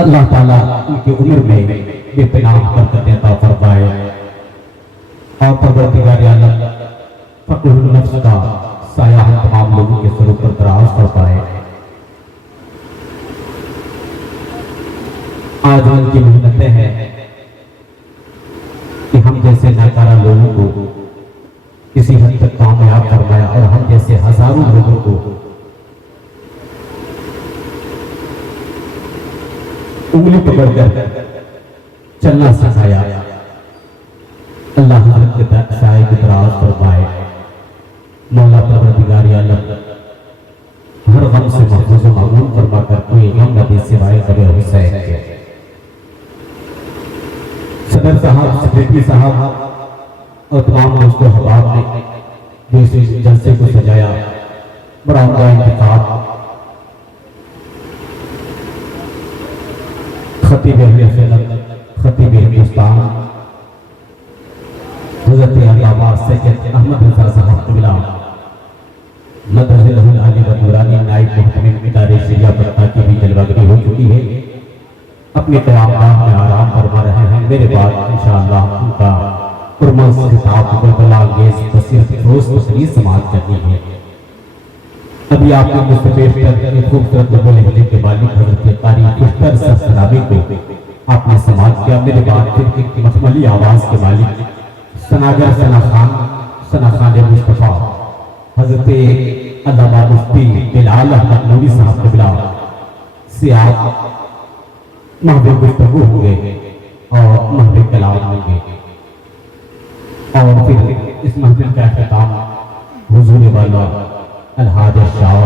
अल्लाह ताला उनकी उम्र में बेपनाह बरकतें अता फरमाए और परवरदिगार आलम फक़्रुल नफ्स का साया तमाम लोगों के सरों पर दराज फरमाए। आज उनकी मेहनतें हैं कि हम जैसे नाकारा लोगों को किसी हद तक कामयाब फरमाया और हम जैसे हजारों लोगों को उंगली पकड़कर चलना सिखाया। अल्लाह हज़रत के साए की दराज फरमाए। मौला परवरदिगार आलम हर गम से महफूज मामून फरमाकर कोई गम न दे सिवाय गम हुसैन के। सदर साहब, सेक्रेटरी साहब और तमाम दोस्तों हबाब ने जो इस जलसे को सजाया, बड़ा उनका इंतखाब खतीब खतीब हिंदुस्तान हज़रत अल्लामा सैयद अहमद रज़ा साहब क़िबला मदरसे आली व नूरानी नाइब मुहतमिम इदारे शरिया पटना की भी जलवागरी हो चुकी है। अपने क़यामगाह में आराम फरमा रहे हैं। मेरे बाद इंशाअल्लाह उनका कुर्बान से खिताब बलबला अंगेज़ बसीरत फ़रोज़ तकरीर समाअत करनी है। अभी आपने मुझसे पेश कर एक खूबसूरत नक़ल हिंदी के मालिक हज़रत क़ारी इफ्तर सरसराबी को आपने समाअत किया। मेरे बाद फिर एक मखमली आवाज़ के मालिक सनागर सना खान मुस्तफ़ा हज़रत अल्लामा मुफ्ती बिलाल अहमद नूरी साहब क़िबला से आप महफ़िल गुफ्तगू होंगे और महफ़िल कलाम होंगे और फिर इस महफ़िल का अख्ताम हुज़ूर वाला अलहाज शाह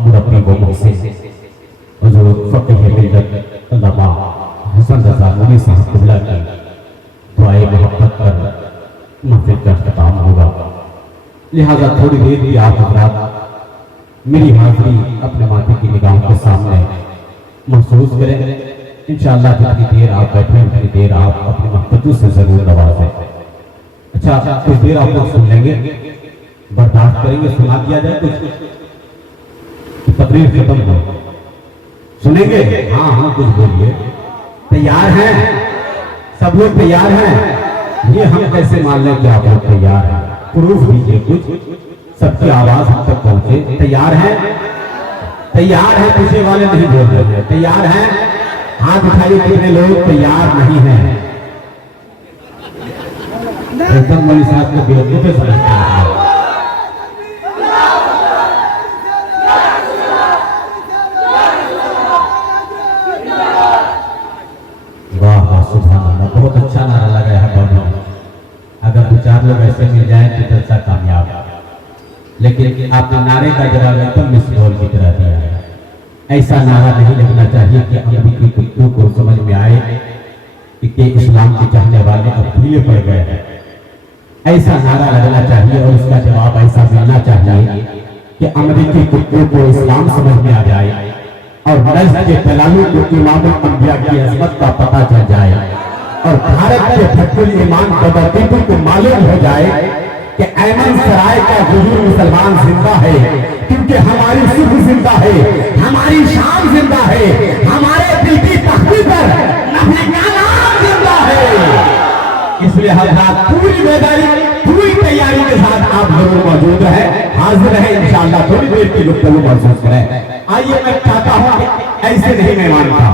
मुरब्बी व मुहसिन हुज़ूर फ़क़ीह मिल्लत अल्लामा हसन रज़ा नूरी साहब क़िबला की दुआए मोहब्बत पर महफ़िल का अख्ताम होगा। लिहाजा थोड़ी देर भी आप हज़रात मेरी हाज़िरी अपने माथे की निगाहों के सामने महसूस करें। इंशाअल्लाह जितनी देर आप बैठे उतनी देर आप अपनी मोहब्बतों से जरूर नवाजें। अच्छा, कुछ देर आप लोग सुन लेंगे, बर्दाश्त करेंगे, सुना दिया जाए कुछ, तकरीर खत्म हो, सुनेंगे? हाँ हाँ, कुछ बोलिए। तैयार हैं सब लोग? तैयार हैं? ये हम कैसे मान लें कि आप लोग तैयार हैं? प्रूफ दीजिए कुछ, सबकी आवाज हम तक पहुंचे। तैयार हैं? तैयार हैं? पीछे वाले नहीं बोल रहे हैं। तैयार हैं? हाथ उठाइए कितने लोग तैयार नहीं हैं। एकदम मौलवी साहब को बेवकूफे समझते हैं। वाह वाह, सुभान अल्लाह, बहुत अच्छा नारा लगाया है बाबा। अगर दो चार लोग ऐसे मिल जाए तो जलसा कामयाब। लेकिन आपने नारे का जवाब एकदम मिसकॉल की तरह दिया है। ऐसा नारा नहीं लगना चाहिए कि अमरीकी कुत्तों को समझ में आए कि इस्लाम के चाहने वाले अब ढीले पड़ गए हैं। ऐसा नारा लगना चाहिए और उसका जवाब ऐसा मिलना चाहिए कि अमरीकी कुत्तों को इस्लाम समझ में आ जाए और नस्ल के दलालों को इमामुल अंबिया की अज़मत का पता चल जाए और भारत के फतुल ईमान बदतीबों को मालूम हो जाए कि ऐमन सराय का हुजूर मुसलमान जिंदा है, क्योंकि हमारी सुख जिंदा है, हमारी शान जिंदा है, हमारे दिल की तख्ती पर नबी का नाम जिंदा है। इसलिए हज़रात पूरी बेदारी, पूरी तैयारी के साथ आप जरूर मौजूद है, हाजिर है इंशाअल्लाह। थोड़ी देर की गुफ्तगू महसूस करें। आइए, मैं चाहता हूँ कि ऐसे नहीं मैं मानता,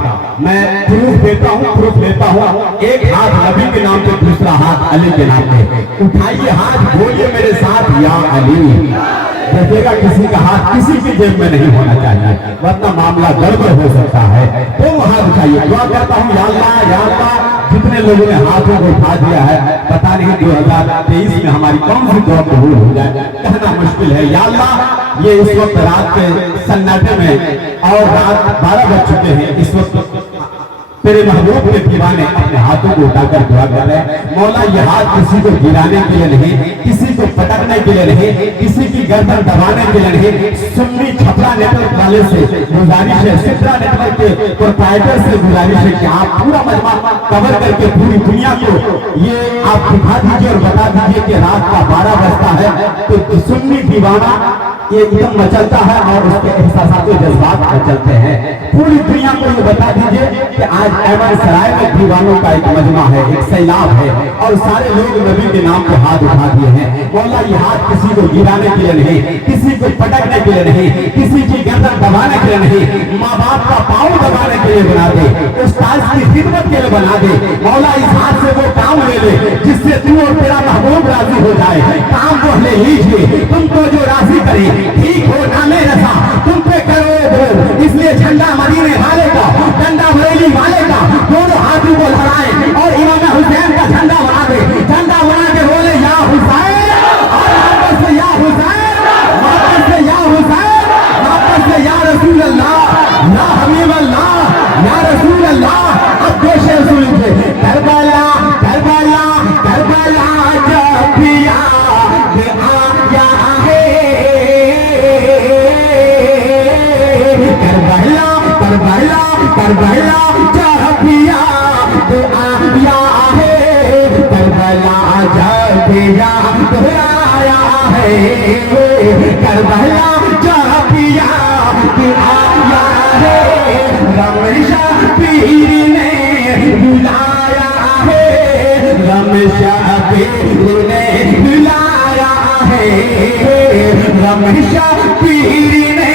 मैं प्रूफ देता हूँ, प्रूफ लेता हूँ। एक हाथ नबी के नाम पे, दूसरा हाथ अली के नाम पे। उठाइए हाथ, बोलिए मेरे साथ या अली। देखिएगा किसी का हाथ किसी की जेब में नहीं होना चाहिए, वरना मामला गड़बड़ हो सकता है। तो हाथ उठाइए, दुआ करता हूँ या अल्लाह। जितने लोगों ने हाथों को उठा दिया है, पता नहीं 2023 में हमारी कौन सी दुआ कबूल हो जाए, कहना मुश्किल है। या अल्लाह, ये इस वक्त रात के सन्नाटे में और रात 12 बज चुके हैं, इस वक्त तेरे महबूब के दीवाने अपने हाथों को उठाकर दुआ कर रहे हैं। मौला, ये हाथ किसी को गिराने के लिए नहीं, किसी को पटकने के लिए नहीं, किसी की गर्दन दबाने के लिए नहीं। सुन्नी छपरा नेटवर्क वाले से गुजारिश है, सिद्रा नेटवर्क के प्रोप्राइटर से गुजारिश है कि आप पूरा मजमा कवर करके पूरी दुनिया को ये आप दिखा दीजिए और बता दीजिए कि रात का 12 बजता है तो सुन्नी दीवाना ये एकदम मचलता है और उसके एहसास जज्बात मचलते हैं। पूरी दुनिया को ये बता दीजिए कि आज अहमद सराय में दीवानों का एक मजमा है, एक सैलाब है और सारे लोग नबी के नाम पे हाथ उठा दिए हैं। मौला ये हाथ किसी को गिराने के लिए नहीं, किसी को पटकने के लिए नहीं, किसी की गर्दन दबाने के लिए नहीं, माँ बाप का पाँव दबाने के लिए बना दे, उस्ताद की खिदमत के लिए बना दे। मौला इस हाथ से वो काम ले ले जिससे तू और तेरा महबूब राजी हो जाए। काम वो ले लीजिए, तुमको जो राजी करे, ठीक हो नामे रसा तुम पे करो दो। इसलिए झंडा मदीने वाले का, डंडा बरेली वाले का, दोनों हाथों को लड़ाए और इमाम हुसैन का झंडा बना दे। झंडा बना के बोले या हुसैन, और वापस से या हुसैन, वापस से या हुसैन, वापस से या रसूल अल्लाह, या हबीब अल्लाह, या रसूल अल्लाह। अब दो शेर सुनिए। करबला करबला करबला जब भी आया है, करबला करबला करबला जब भी आया है, करबला जब भी आया है, करबला जब भी आया है, रमशा पीर ने बुलाया है, रमशा पीर ने बुलाया है, रमशा पीर ने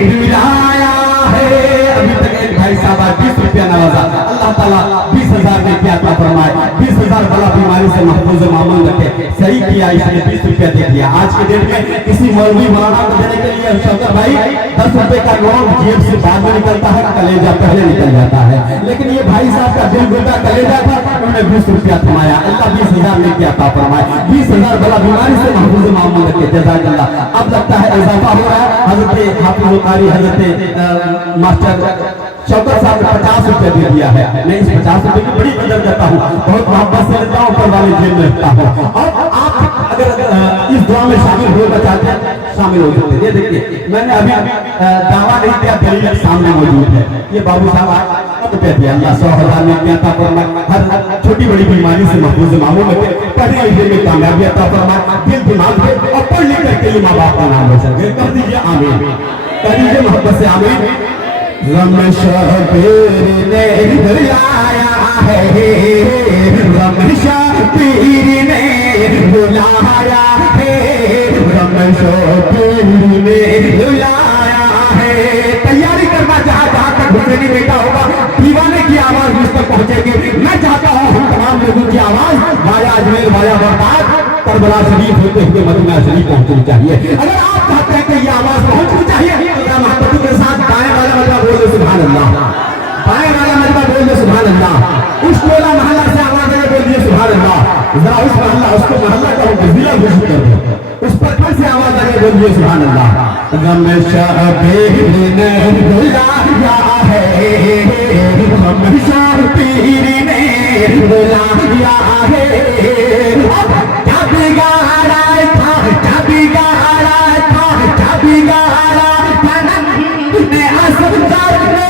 बुलाया है। अभी तक एक भाई साहब 20 रुपया नवाजा, अल्लाह ताला 20,000 में क्या था फरमाए, 20,000 वाला बीमारी से महफूज मामूल रखे। सही किया, इसलिए 20 रुपया दे दिया। आज के डेट में किसी मौलवी मौलाना को देने के लिए शौकत भाई 10 रुपए का नोट जेब से बाद में निकलता है, कलेजा पहले निकल जाता है। लेकिन ये भाई साहब का दिल गुर्दा कलेजा था, उन्होंने 20 रुपया थमाया। अल्लाह 20,000 में क्या था फरमाए, 20,000 वाला बीमारी से महफूज मामूल रखे। जज़ाकल्लाह। अब लगता है इजाफा हो रहा है। हजरत हाफिज बुखारी, हजरत मास्टर शौकत साहब ने 50 रुपया दे दिया है। मैं इस 50 रुपए की बड़ी कदर करता हूँ, बहुत मोहब्बत से लेता हूँ, ऊपर वाले जेब में रखता हूँ। और आप अगर इस दुआ में शामिल होना चाहते हैं, शामिल हो सकते हैं। ये देखिए, मैंने अभी दावा नहीं किया, दलील सामने मौजूद है। ये बाबू साहब रुपया दिया, अल्लाह 100,000 में क्या था फरमाए, हर छोटी बड़ी बीमारी से महफूज मामूल रखे, पढ़ने लिखने में कामयाबी अता फरमाए, दिल दिमाग में और पढ़ लिख करके माँ बाप का नाम रोशन करे। कर दीजिए आमीन, कर दीजिए मोहब्बत से आमीन। रमशा पीर ने बुलाया है, रमशा पीर ने बुलाया है, रमशा पीर ने बुलाया है। तैयारी करना, जहाँ जहाँ तक हुसैनी बेटा होगा, दीवाने की आवाज मुझ तक पहुंचेगी। मैं चाहता हूँ हम तमाम लोगों की आवाज via Ajmer, via Baghdad, Karbala शरीफ होते हुए मदीना शरीफ पहुंचनी चाहिए। अगर आप चाहते हैं कि ये आवाज पहुंचनी चाहिए, तो मोहब्बतों के साथ दाएं वाला मजमा बोल दे सुभान अल्लाह, बाएं वाला मजमा बोल दे सुभान अल्लाह। उस टोला मोहल्ला से आवाज आए बोल दिए सुभान अल्लाह। जरा उस मोहल्ला, उसको मोहल्ला करो, जिला घोषित कर दो, उस पर फिर से आवाज आए बोल दिए सुभान अल्लाह। रमशा पीर ने बुलाया है, रमशा पीर ने बुलाया है। चाबी गाड़ा था, चाबी गाड़ा था, चाबी गाड़ा था ने असरदार ने।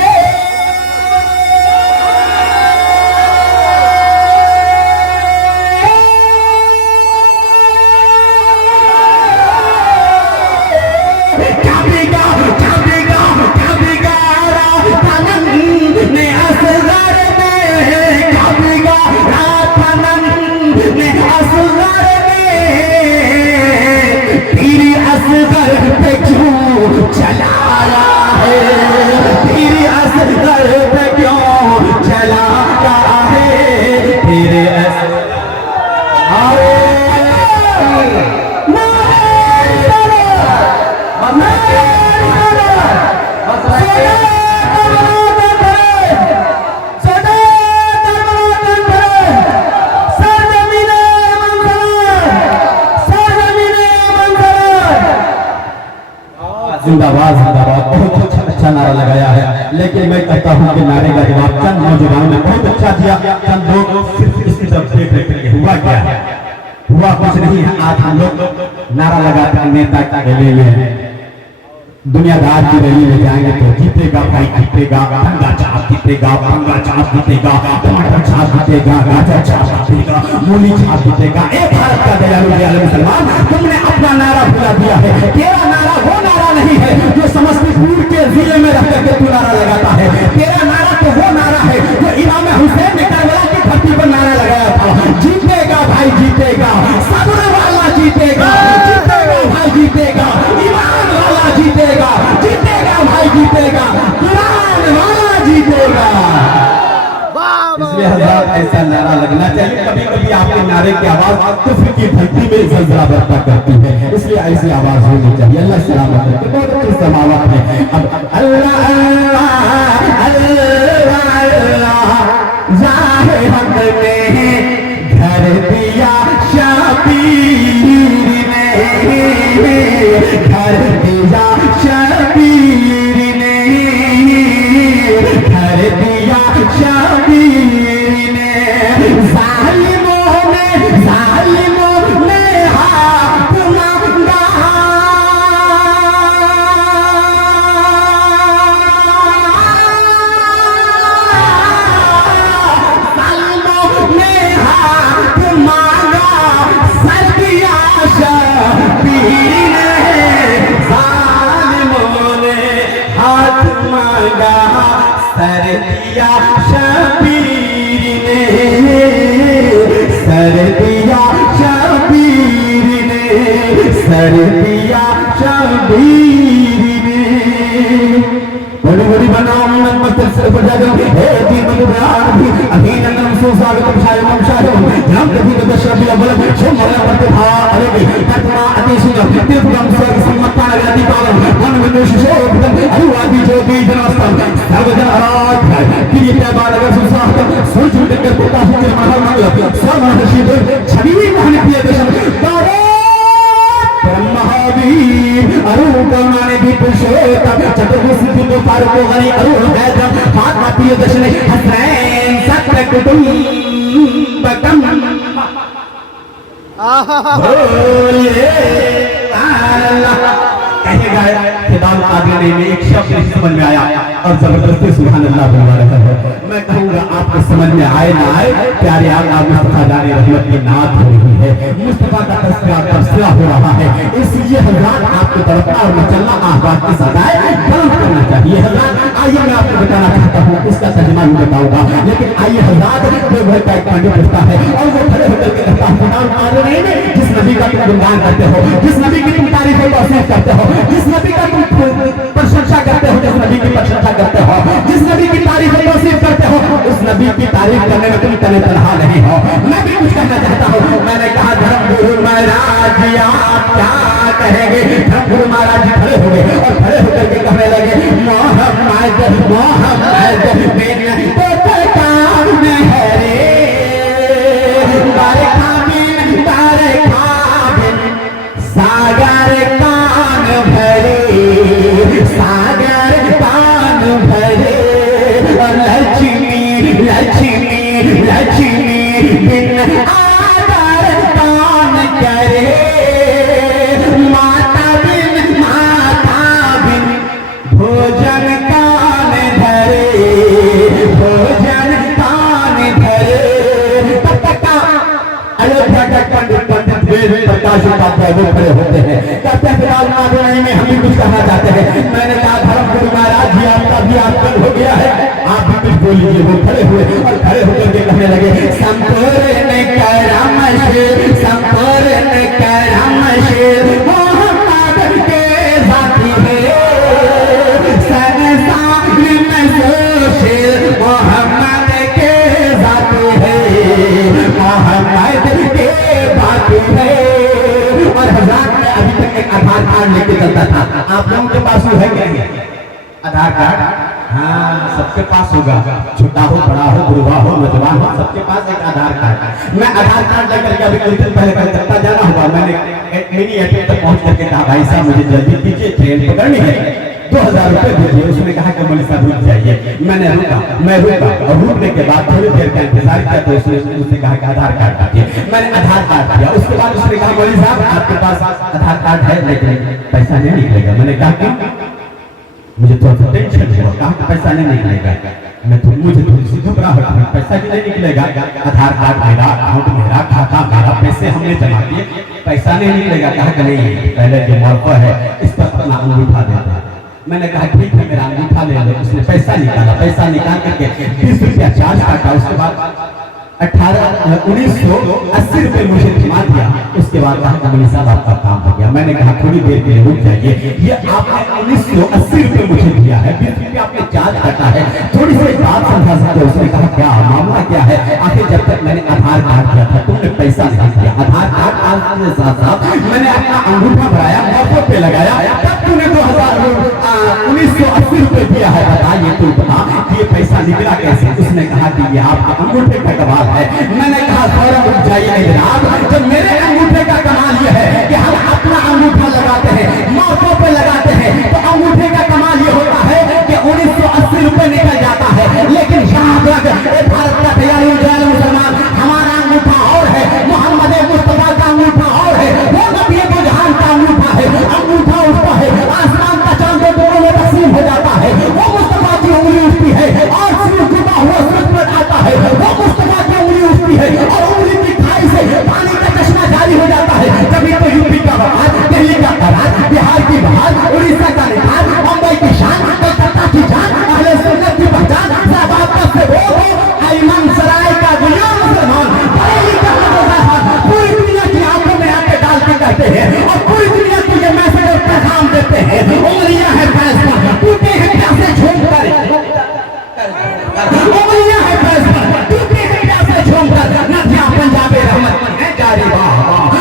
चलाया है तेरे असगर पे क्यों चलाया है तेरे जिंदाबाद जिंदाबाद। बहुत अच्छा नारा लगाया है, लेकिन मैं कहता हूँ कि नारे का जवाब चंद नौजवानों ने बहुत अच्छा दिया। चंद लोग सिर्फ इसकी तरफ देख रहे हुआ क्या है, हुआ कुछ नहीं है। आज हम लोग नारा लगाते हैं नेता का रैली में, दुनियादार की रैली में जाएंगे तो जीतेगा भाई जीतेगा, गंगा छाप जीतेगा, गंगा छाप जीतेगा, टमाटर छाप जीतेगा, गाजर छाप जीतेगा, मूली छाप जीतेगा। एक भारत का दयालु दयालु मुसलमान, तुमने अपना नारा भुला दिया है। तेरा नारा वो नारा नहीं है जो समस्तीपुर के जिले में रह करके तू नारा लगाता है। तेरा नारा तो वो नारा है जो इमाम हुसैन ने करबला की धरती पर नारा लगाया था, जीतेगा भाई जीतेगा, सब्र वाला जीतेगा, जीतेगा भाई जीतेगा, ईमान वाला जीतेगा, जीतेगा भाई जीतेगा, कुरान वाला जीतेगा। इसलिए हज़रात ऐसा नारा लगना चाहिए। कभी कभी आपके नारे की आवाज कुफ्र की धरती में ज़लज़ला बरपा करती है, इसलिए ऐसी आवाज होनी चाहिए। अल्लाह सलामत रखे। बहुत अच्छी समावत है। अब अल्लाह अल्लाह अल्लाह अल्लाह जाहे हक ने घर दिया शबीर ने, घर दिया शबीर ने, घर दिया शबीर ने, जालिमों ने हाथ मांगा, जालिमों ने हाथ मांगा, सर दिया शबीर ने, जालिमों ने हाथ मांगा, सर दिया शबीर ने, सर दिया शबीर ने, सर दिया शबीर ने। बड़ी बड़ी बनाओ मत सिर पर जाकर हे दी मनुरान भी अधीन नम सो स्वागतम शायम शायम हम कभी तो दशरथी अवल शो मरना पड़ते था। अरे भी तत्मा अतिशय तिरुपतम स्वर्ग सम्मता नगरी पावन मन विदुष शोभतम अनुवादी ज्योति जनस्तम सर्वजन आराध्य प्रिय प्यारा नगर सुसाहतम सूर्य उदय पुता सुंदर महान मंगल सर्वहर्षित छवि मोहन प्रिय दशम तारे महावीर अरुण भी पुरुषोत्तम चतुर्भुज को फारूक गनी अरुण वैद्य फातिमा प्रिय दर्शन हसनैन सत्य कुटुंबकम बोले कहेगा खिदाम आदमी में एक शब्द नहीं समझ में आया और जबरदस्ती सुभान अल्लाह बोलवा रहा है। मैं कहूँगा आपको समझ में आए ना आए, प्यारे आका मुस्तफा जाने रहमत की नात हो रही है, मुस्तफा का तस्करा हो रहा है। इसलिए हज़रात आपको तड़पना और मचलना आवाज़ के सदाए बंद करना चाहिए। हज़रात आइए मैं आपको बताना चाहता हूँ, इसका तर्जुमा भी बताऊंगा, लेकिन आइए हज़रात वो घर का एक पानी पड़ता है और वो खड़े होकर के कहता है जिस नबी का तुम गुणगान करते हो, जिस नबी की तुम तारीफ करते हो, जिस नबी का तुम प्रशंसा करते हो, जिस नबी की प्रशंसा करते हो, जिस नबी की तारीफ करते हो, उस नबी की तारीफ करने में तुम तने तनहा नहीं हो। मैं भी कुछ कहना चाहता हूँ। मैंने कहा धर्मगुरु महाराज जी आप क्या कहेंगे? धर्मगुरु महाराज जी खड़े हो गए और खड़े होकर के कहने लगे मोहम्मद मोहम्मद बिन काम है रे सागर कान भरे, सागर कान भरे, लक्ष्मी लक्ष्मी लक्ष्मी बिन आदर कान करे, माता बिन भोजन कान धरे, भोजन कान धरे। अयोध्या का पंडित प्रकाश उपाध्याय वो खड़े होते हैं, कहते हैं फिलहाल माधुरी में हम भी कुछ कहना चाहते हैं। मैंने कहा धर्मगुरु महाराज जी आपका भी आजकल हो गया है, आप भी कुछ बोलिए। वो खड़े हुए और खड़े होकर के कहने लगे संपूर्ण करम से, संपूर्ण करम से मोहम्मद के साथी है, संसार में सोशल मोहम्मद के साथी है, मोहम्मद के बाकी है। और हज़रात में अभी तक एक आधार कार्ड लेके चलता था। आप लोगों के पास वो है क्या आधार कार्ड? हाँ, सबके पास होगा, छोटा हो बड़ा हो बुढ़वा हो नौजवान हो, सबके पास एक आधार कार्ड। मैं आधार कार्ड लेकर के अभी कुछ दिन पहले कलकत्ता जाना हुआ, मैंने मिनी एयरपोर्ट तक पहुंच करके कहा भाई साहब मुझे जल्दी कीजिए, ट्रेन पकड़नी है, 2000 रुपए दीजिए। उसने कहा कि मौलवी साहब रुक जाइए। मैंने रुका, मैं रुका और रुकने के बाद थोड़ी देर का इंतजार किया तो उसने कहा कि आधार कार्ड दीजिए। मैंने आधार कार्ड दिया। उसके बाद उसने कहा मौलवी साहब आपके पास आधार कार्ड है लेकिन पैसा नहीं निकलेगा। मैंने कहा क्यों? मुझे थोड़ा सा टेंशन हुआ, कहा पैसा नहीं निकलेगा। मैं तो मुझे थोड़ी सी घबराहट हुई, पैसा भी नहीं निकलेगा, आधार कार्ड मेरा, अकाउंट मेरा, खाता मेरा, पैसे हमने जमा दिए, पैसा नहीं निकलेगा। कहा कि नहीं, पहले जो मौका है इस पर अपना अंगूठा देता है। मैंने कहा ठीक है, मेरा अंगूठा ले लो। उसने पैसा निकाला, पैसा निकाल करके 20 रुपया चार्ज काटा, उसके बाद 1980 रुपये मुझे जमा दिया। उसके बाद कहा कि मनीष साहब आपका काम हो गया। मैंने कहा थोड़ी देर के लिए रुक जाइए, ये आपने 1980 रुपये मुझे दिया है, 20 रुपये आपने चार्ज काटा है, थोड़ी सी बात समझा सकते। उसने कहा क्या मामला क्या है? आखिर जब तक मैंने आधार कार्ड दिया था तुमने पैसा नहीं दिया, आधार कार्ड के साथ साथ मैंने अपना अंगूठा भराया, मौके पे लगाया, तब तूने 1980 रुपये दिया है। बताइए तू बता ये पैसा निकला कैसे? उसने कहा कि ये आपके अंगूठे का कमाल है। मैंने कहा फौरन रुक जाइए जनाब, जब मेरे अंगूठे का कमाल ये है कि हम अपना अंगूठा लगाते हैं, मौकों पे लगाते हैं, तो अंगूठे का कमाल ये होता है कि 1980 रुपये निकल जाता है। लेकिन याद रख भारत का तैयारी मुसलमान, हमारा अंगूठा और है, मोहम्मद मुस्तफा का अंगूठा और है, वो नबी दो जहान का अंगूठा है। अंगूठा उठता है, आसमान का चांद दोनों में तकसीम हो जाता है, वो मुस्तफा की उंगली उठती है और सूरज डूबा हुआ सूरज पर आता है, वो मुस्तफा की उंगली उठती है और उंगली की खाई से पानी का चश्मा जारी हो जाता है। कभी तो यूपी का बहार, दिल्ली का करार, बिहार की बहार, उड़ीसा का निखार, मुंबई की शान, कलकत्ता की जान, अहले सुन्नत की पहचान, शाहबाद का से अयमन सराय का गुलाम मुसलमान, बरेली का मुसलमान, पूरी दुनिया की आंखों में आके डाल के कहते हैं और पूरी दुनिया को ये मैसेज और पैगाम देते हैं, उंगलियां है फैसला, टूटे हैं प्यासे झूम कर, उंगलियां है फैसला, टूटे हैं प्यासे झूम कर, नदियां पंजाबे रहमत है जारी वाह।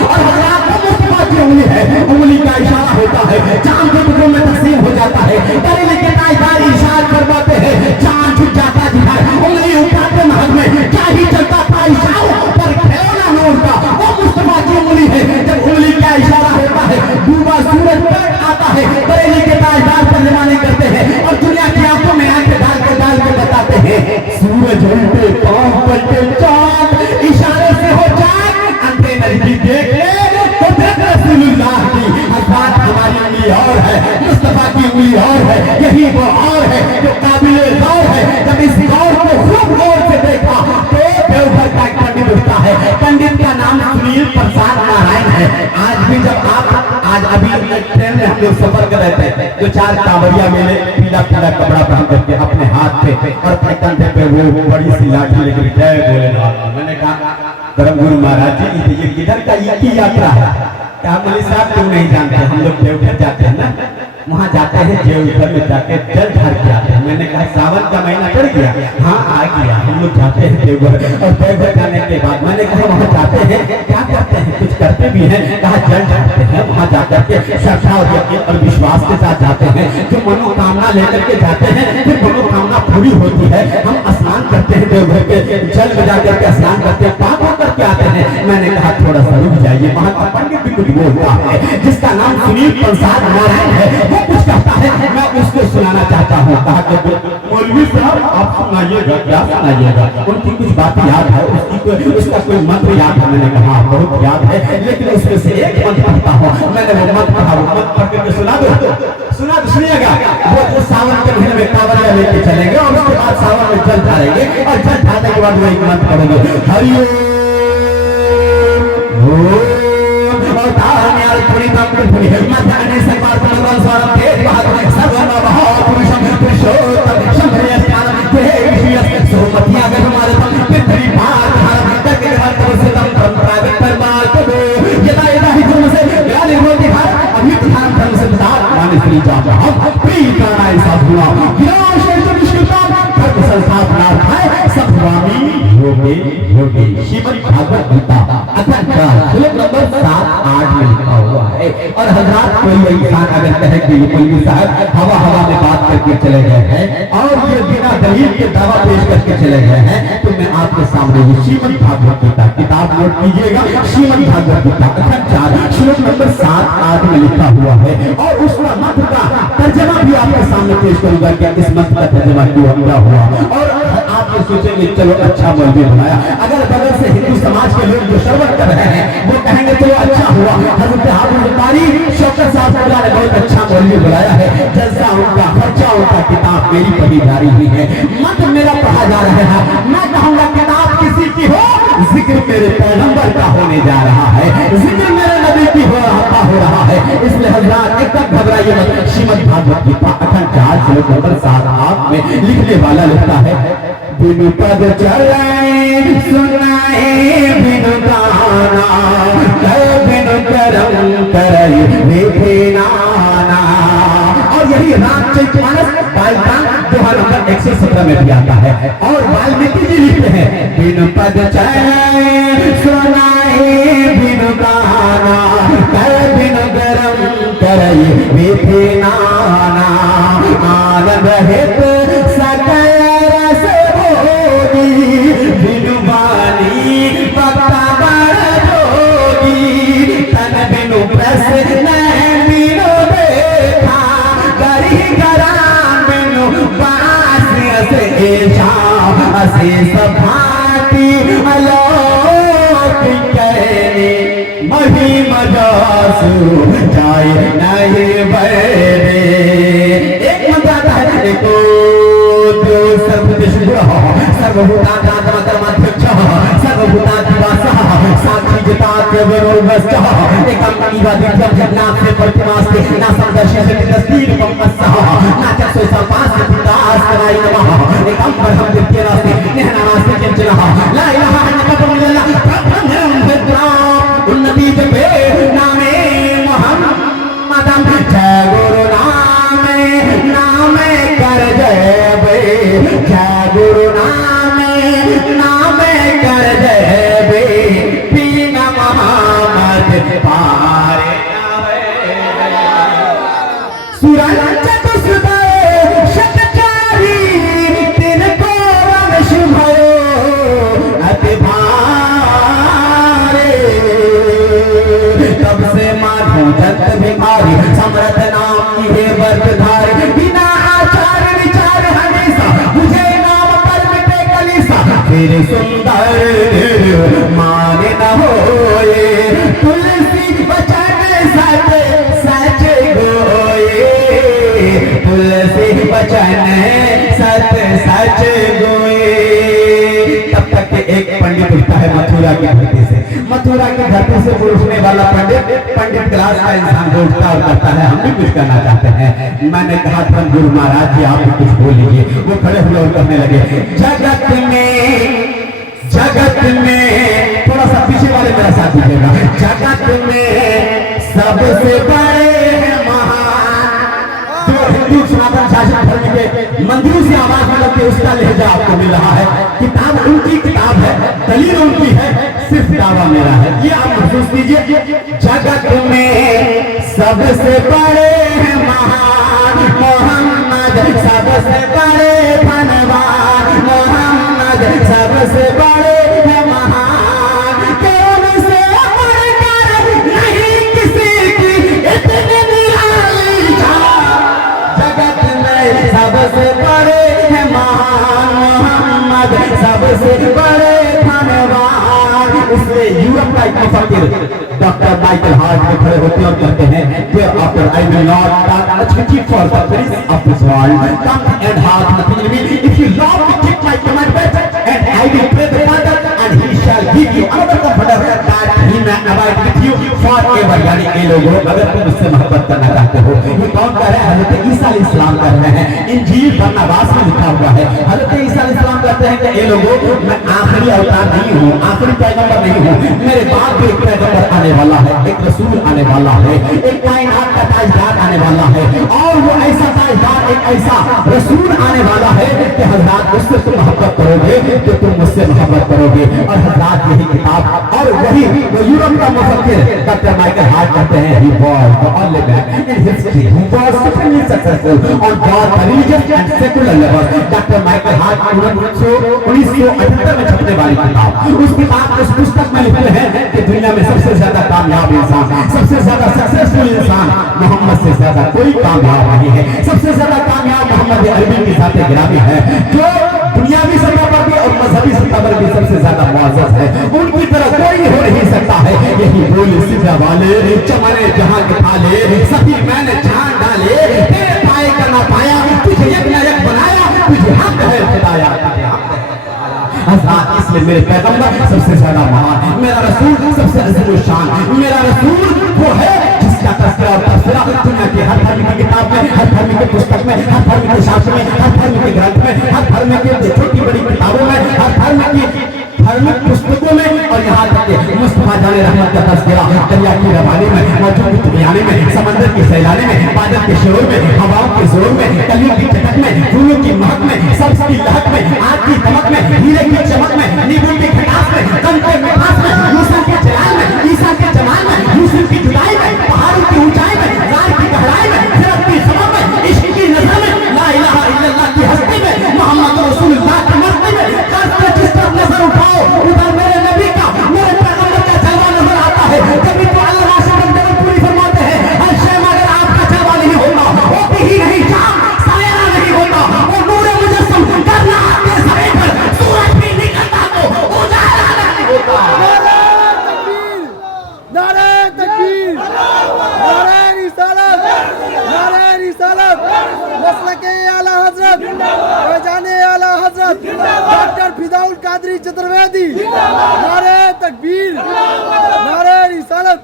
और हज़रात मुस्तफा की उंगली है, उंगली का इशारा होता है, चांद के टुकड़ों में तकसीम हो जाता है। बरेली के ताजदार इशारा फरमाते हैं, चांद झुक जाता जिधर, उंगली उठाते महल में क्या ही चलता था इशारों पर खिलौना नूर का, वो मुस्तफा की उंगली है। जब उंगली का इशारा होता है, डूबा सूरज पलट आता है, बरेली के ताजदार तर्जुमानी करते हैं और दुनिया की आंखों में आंखें डाल के बताते हैं, सूरज उल्टे पांव पर के चांद इशारे से हो जाए, अंधे नजदीक देख ले तो देख रसूलुल्लाह की। अर्थात हमारी उंगली और है, मुस्तफा की उंगली और है, यही वो और है जो काबिले गौर है। जब इस गौर को खूब गौर से देखा तो देवघर का एक पंडित उठता है, पंडित का नाम सुनील प्रसाद नारायण है। आज भी जब आज अभी ट्रेन में हम लोग सफर कर रहे थे, जो 4 कांवरिया मिले, पीला पीला कपड़ा पहन करके अपने हाथ पे और अपने कंधे पे वो बड़ी सी लाठी लेकर जय भोलेनाथ। मैंने कहा धर्म गुरु महाराज जी ये किधर का ये यात्रा है? क्या मौलवी साहब तुम नहीं जानते, हम लोग देवघर जाते हैं ना, वहाँ जाते हैं देवघर में जाके जल भर के आते हैं। मैंने कहा सावन का महीना चढ़ गया? हाँ आ गया। हम लोग जाते हैं देवघर और देवघर जाने के बाद मैंने कहा वहाँ जाते हैं क्या करते हैं? कुछ करते भी हैं। कहा जल चढ़ाते हैं, वहाँ जाकर के श्रद्धा और यकीन और विश्वास के साथ जाते हैं, जो मनोकामना लेकर के जाते हैं फिर मनोकामना पूरी होती है। हम स्नान करते हैं देवघर के जल बजा करके स्नान करते हैं, पाप होकर के आते हैं। मैंने कहा थोड़ा सा रुक जाइए, वहाँ का पंडित भी कुछ बोलता है जिसका नाम सुनील प्रसाद नारायण है, वो कुछ कहता है, मैं उसको सुनाना चाहता हूँ। कहा कि मौलवी साहब आप सुनाइएगा, क्या सुनाइएगा? उनकी कुछ बातें याद है, उसका कोई मंत्र याद है? मैंने कहा बहुत याद है, लेकिन उसमें से एक मंत्र पढ़ता हूँ। मैंने वो मंत्र पढ़ा, वो मंत्र पढ़ करके सुना दो, सुनिएगा। वो सावन के महीने में कांवरिया लेके चलेंगे और उसके बाद सावन में जल ढालेंगे और जल ढालने के बाद वो एक मंत्र पढ़ेंगे, हरिओम और तारण्याल पुरी तंत्र पुरी मध्याने संवाद मंगल स्वारम तेज बहादुर सर्वम महापुरुषम पुरुषोत्तम शंभरे ज्ञानम देह विषय सोमतिया गधमारतम पृथ्वी भार धारम करके वर्तमान से तम प्रागत परमाल को यदा यदा ही तुम से ज्ञान निर्मोति भार अमित धारम धर्म से दार माने श्री जाप हम प्रीतानाय साधुना विनाश के निष्कृता धर्म संस्थापना है सब स्वामी योगे श्रीमद् भागवत गीता अध्याय श्लोक नंबर 7-8 में लिखा हुआ है। और हजरात कोई इंसान अगर कहे कि ये मौलवी साहब हवा में बात करके चले गए हैं और ये बिना दलील के दावा पेश करके चले गए हैं, तो मैं आपके सामने ये श्रीमद् भागवत गीता किताब नोट कीजिएगा, श्रीमद् भागवत गीता अध्याय 4 श्लोक नंबर 7-8 में लिखा हुआ है। और उस मंत्र का तर्जमा भी आपके सामने पेश करूंगा, क्या इस मंत्र का तर्जमा क्यों हुआ और आप सोचेंगे चलो अच्छा मौलवी बनाया। अगर बगल से हिंदू समाज के लोग जो शरबत कर रहे हैं वो कहेंगे चलो अच्छा हुआ, हजरत हाफिज कारी शौकत साहब ने बहुत अच्छा मौलवी बनाया है, जलसा उनका, खर्चा उनका, किताब मेरी पढ़ी जा रही है, मत मेरा पढ़ा जा रहा है। मैं कहूंगा किताब किसी की हो, जिक्र मेरे पैगंबर का होने जा रहा है, जिक्र मेरे नबी की हो रहा है। इसलिए हजरात एकदम घबराइए मत। श्रीमद् भागवत गीता अखंड 4 श्लोक नंबर 7 8 में लिखने वाला लिखता है, बिनु पद चलाए सुनाए बिनु गाना, कहे बिनु करम करे देखे नाना। और यही रामचरितमानस बालिका दोहा नंबर 117 में भी आता है। और वाल्मीकि जी लिखते हैं, बिनु पद चलाए सुनाए बिनु गाना, कहे बिनु गरम करे देखे नाना। आनंद हित सकल रस भोगी, बिनु बानी बता बड़ जोगी, तन बिनु प्रश्न बिनु देखा, करी कराम बिनु बास से ऐसा, अशेष भांति अलौकिक कहने, महिमा जासु जाए नहीं बड़े। एक मंत्र आता है, देखो जो सर्वभूतात्माध्यक्षः सर्वभूताधिवासः साक्षी जितात्यवरोगस्तः एकं निवादित्यं नास्ति प्रतिमास्ति न संदर्श्यते तस्तीरूपम् अस्सः न चक्षुः संपास्ति पितास्कराय नमः एकं परमं द्वितीयं नास्ति नेहनास्ति किंचनः ला इलाहा इल्लल्लाह ब्रह्मं विद्राम उन्नति जपे नामे मोहम्मदं जय गुरु नामे कर जय बे, जय गुरु नामे कर जय बे, बिन मोहम्मद पारे सूरज चतुष्दय शतचारी तिनको वंश भयो अति भारे। तब से माधो जत भिखारी समर्थ नाम की है वर्तधारी, बिना आचार विचार हमेशा मुझे नाम पर मिटे कलीसा, फिर सुंदर माने न होए, तुलसी वचन सच सच गोए, तुलसी वचन सच सच गोए। तब तक के एक पंडित उठता है मथुरा की धरती से, मथुरा की धरती से उठने वाला पंडित क्लास का इंसान जो उठता और कहता है हम भी कुछ करना चाहते हैं। मैंने कहा था गुरु महाराज जी आप भी कुछ बोल लीजिए। वो खड़े हुए और कहने लगे, जगत में थोड़ा सा पीछे वाले मेरा साथ दीजिएगा, जगत में सबसे बड़े महान, जो हिंदू सनातन शासन धर्म के मंदिरों से आवाज निकलती है उसका लहजा आपको मिल रहा है। किताब उनकी किताब है, दलील उनकी है, सिर्फ दावा मेरा है, ये आप महसूस कीजिए। जगत में सबसे बड़े महान मोहम्मद, सबसे बड़े धनवान मोहम्मद, सबसे बड़े महान, कौन से बढ़कर नहीं किसी की इतनी निराली जान। जगत में सबसे बड़े महान मोहम्मद, सबसे बड़े धनवान। इसलिए यूरोप का एक मुफक्किर डॉक्टर माइकल हार्ट में खड़े होते और कहते हैं, Thereafter I will not start asking for the prince of this world, come and have nothing in me. If you love me, keep my commandments, and I will pray the Father, and he shall give you another comforter, that he may abide with you forever। यानी ये लोगों, अगर तुम उससे मोहब्बत करना चाहते हो, ये कौन कह रहे हैं? हज़रत ईसा अलैहिस्सलाम कह रहे हैं, इंजील बरनबास में लिखा हुआ है। हज़रत ईसा अलैहिस्सलाम कहते हैं कि ये लोगों, मैं आखिरी अवतार नहीं हूँ, आखिरी पैगंबर नहीं हूँ, मेरे बाद भी एक पैगंबर आने वाला है, एक रसूल आने वाला है, एक कायनात का ताजदार आने वाला है, और वो ऐसा ताजदार, एक ऐसा रसूल आने वाला है कि हज़रात उससे तुम मोहब्बत करोगे तो तुम मुझसे मोहब्बत करोगे। और हज़रात यही किताब और वही वो यूरोप का मुफक्किर डॉक्टर माइकल हार्ट कहते हैं, he was the only man in history who was supremely successful on both the religious and secular levels। Doctor Michael Hart 1978 में छपने वाली किताब, उस किताब उस पुस्तक में लिखते हैं कि दुनिया में सबसे ज्यादा कामयाब इंसान, सबसे ज्यादा सक्सेसफुल इंसान मोहम्मद से ज्यादा कोई कामयाब नहीं है। सबसे ज्यादा कामयाब मोहम्मद अरबी के साथ गिरामी है, जो दुनियावी सतह पर भी मजहबी सत्तावर भी सबसे ज्यादा मुआज़्ज़ज़ है, उनकी तरह कोई हो नहीं सकता है। यही बोले सिजा वाले चमने जहां के थाले, सभी मैंने जान डाले, तेरे पाए का ना पाया, तुझे एक न एक बनाया, तुझे हक है खुदाया, तुझे हक है आजाद। इसलिए मेरे पैगंबर सबसे ज्यादा महान, मेरा रसूल सबसे अजीम शान, मेरा रसूल वो है जिसका तज़किरा और तबसरा दुनिया के हर धर्म की किताब में, हर धर्म के पुस्तक में, हर धर्म के शास्त्र में, हर धर्म के ग्रंथ में, हर धर्म के छोटी बड़ी किताबों में, हर धर्म की धार्मिक पुस्तकों में, और यहाँ तक के मुस्तफा जाने रहमत का तज़किरा दरिया की रवानी में, मौजूद की दुनियाने में, समंदर की सैलाने में, बादल के शोर में, हवाओं के जोर में, कलियों की चटक में, फूलों की महक में, सब्ज़ की लहक में, आग की दमक में, हीरे की चमक में, नींबू की खटास में, गम के मिठास में, मूसा के जलाल में, ईसा के जमाल में, यूसुफ की जुदाई में, पहाड़ों की ऊंचाई में, गार की गहराई में, फिरक की खबर में, इश्क की नजर में, ला इलाहा इल्लल्लाह की हस्ती में, मोहम्मद रसूलुल्लाह की मस्ती में, जिस तरफ नजर उठाओ उधर मेरे नबी का, मेरे पैगंबर का जलवा नजर आता है। कभी तो अल्लाह राशिद पूरी फरमाते हैं, हर शय मगर आपका जलवा नहीं होता, होती ही नहीं जान साया नहीं होता, और नूर मुजस्सम करना आपके सरे पर सूरज भी निकलता तो उजाला नहीं होता। नारे तकबीर, नारे रिसालत, नारे रिसालत, मसलके आला हजरत, फैजाने आला हजरत डॉक्टर फिदाउल कादरी चतुर्वेदी, नारे तकबीर, नारे रिसालत।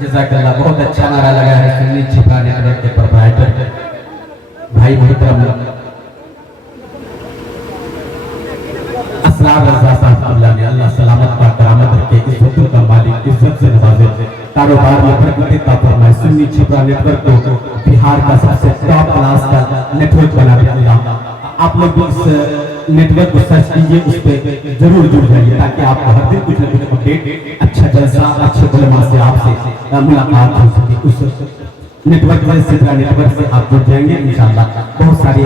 जज़ाकल्लाह, बहुत अच्छा नारा लगा है सुन्नी छिपा नेटवर्क के प्रोप्राइटर भाई मोहतरम असरार रज़ा साहब ने, अल्लाह सलामत का करामत रखे, इस वतन का मालिक इज्जत से नवाजे, कारोबार में बरकत अता फरमाए, सुन्नी छिपा नेटवर्क को बिहार का सबसे टॉप क्लास का नेटवर्क बना दे अल्लाह। आप लोग इस नेटवर्क को सर्च कीजिए, उस पर जरूर जुड़ जाइए, ताकि आपको हर दिन कुछ न कुछ अपडेट, अच्छा जलसा, अच्छे उलमा से आपसे मुलाकात हो सके। उस नेटवर्क से, सिद्रा नेटवर्क से आप जुड़ जाएंगे इंशाअल्लाह, बहुत सारे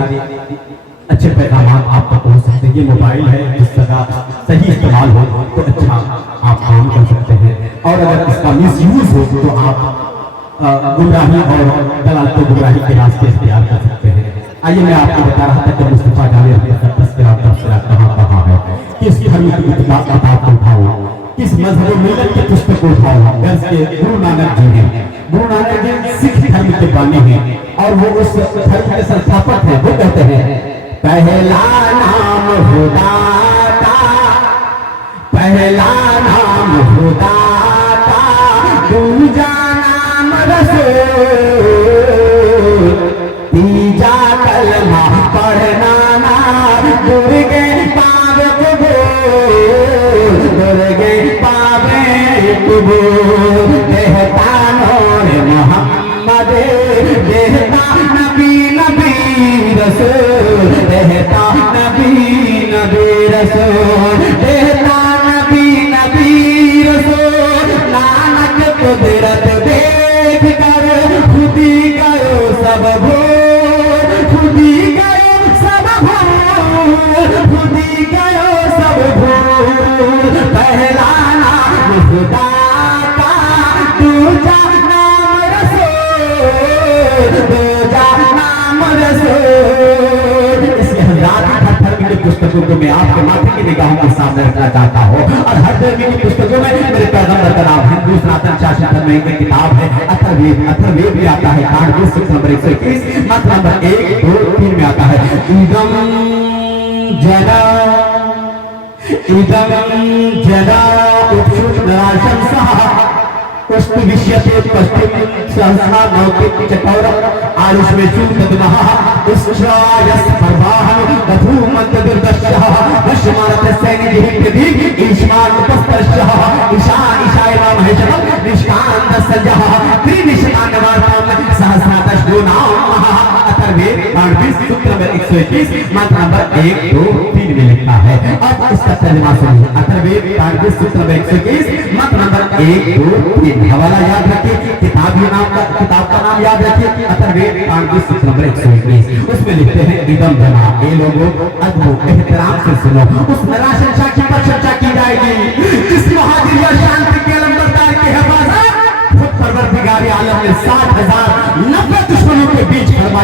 अच्छे पैगाम आप तक पहुंच सकते हैं। ये मोबाइल है, जिस जगह सही इस्तेमाल हो तो अच्छा आप काम कर सकते हैं, और अगर इसका मिसयूज हो तो आप गुमराही और दलाल को गुमराही के रास्ते इख्तियार कर सकते हैं। आइए मैं आपको बता रहा था कि मुस्तफा जाने रहमत का तज़किरा कहाँ कहाँ है, किस धर्म की किताब को उठाओ, किस मजहब मिल्लत की पुस्तक को उठाओ। दर्ज के गुरु नानक जी हैं, गुरु नानक जी सिख धर्म के बानी हैं, और वो उस धर्म के संस्थापक हैं। वो कहते हैं, पहला नाम खुदा का, पहला नाम खुदा का, दूजा नाम रसूल, तीजा कलमा पढ़ना ना, दुर्गे पावे कबूल, दुर्गे पावे कबूल, देहता नूर मोहम्मद, देहता नबी नबी रसूल, देहता नबी नबी रसूल, देहता नबी नबी रसूल। नानक कुदरत देख कर खुदी गयो सब भूल, खुदी गयो सब भूल, खुदी गयो सब भूल। पहला नाम खुदा का, दूजा नाम रसूल, दूजा नाम रसूल। इसलिए हज़रात हर धर्म की पुस्तकों को मैं आपके माथे की निगाहों के सामने रखना चाहता हूँ, और हर धर्म की पुस्तकों में मेरे पैगंबर का नाम हिंदू सनातन शासन धर्म में एक किताब है अथर्ववेद। अथर्ववेद में आता है कांड 2 सूक्त नंबर 121, मत नंबर 1, 2, 3 में आता है, इदम जदा, इदम जदा उपशुद्ध नाशम सहा, उस्तु विश्यते पश्चिम सहसा नौकित चकौरम, आरुष में चूत दमहा, उस्रायस प्रवाहन बधूमंत दुर्दशः, वशमानत सैनि दिहिप्रदीप, ईश्मान उपस्तरशः, ईशान ईशायना महेशनम, निष्कांत संजः, त्रिनिष्कांत वार्ताम, सहस्रादश गुणाम महा। अथर्ववेद कांड 20 सूक्त नंबर 121, मंत्र नंबर 1, 2, 3 में लिखा है। अब इसका तर्जुमा सुनिए, अथर्ववेद कांड 20 सूक्त नंबर 121, मंत्र नंबर 1, 2, 3। हवाला याद रखिए, किताब का नाम याद रखिए, अथर्ववेद कांड 20 सूक्त नंबर 121। उसमें लिखते हैं, इदम जना, ए लोगों अदबो एहतराम से सुनो, उस निराशंसा की प्रशंसा की जाएगी जिस महाजिर या शांति के अलमबरदार के हिफाजत खुद परवरदिगार आलम ने 60,000 90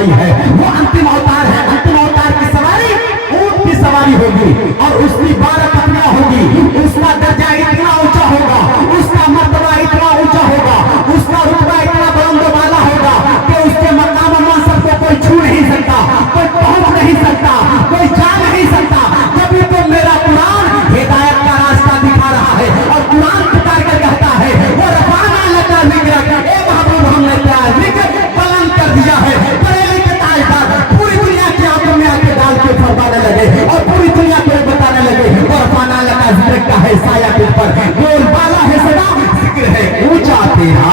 सवारी है, वो अंतिम अवतार है। अंतिम अवतार की सवारी ऊंट की सवारी होगी और उसकी 12 पत्नियां होगी। उसका दर्जा इतना ऊंचा होगा, उसका मर्तबा इतना ऊंचा होगा, उसका रुतबा इतना बुलंद वाला होगा कि उसके मकाम मनसब को कोई छू नहीं सकता, कोई पहुंच नहीं सकता, कोई जा नहीं सकता। तभी तो मेरा कुरान हिदायत का रास्ता दिखा रहा है और कुरान पुकार कर कहता है वो रफाना लका जिक्र, ए महबूब हमने तेरा जिक्र बुलंद कर दिया है। बरेली के ताजदार पूरी दुनिया की आंखों में आके डाल के फरमाने लगे और पूरी दुनिया को बताने लगे वो रफाना लका जिक्र का है साया के ऊपर, बोलबाला है सदा, जिक्र है ऊंचा तेरा,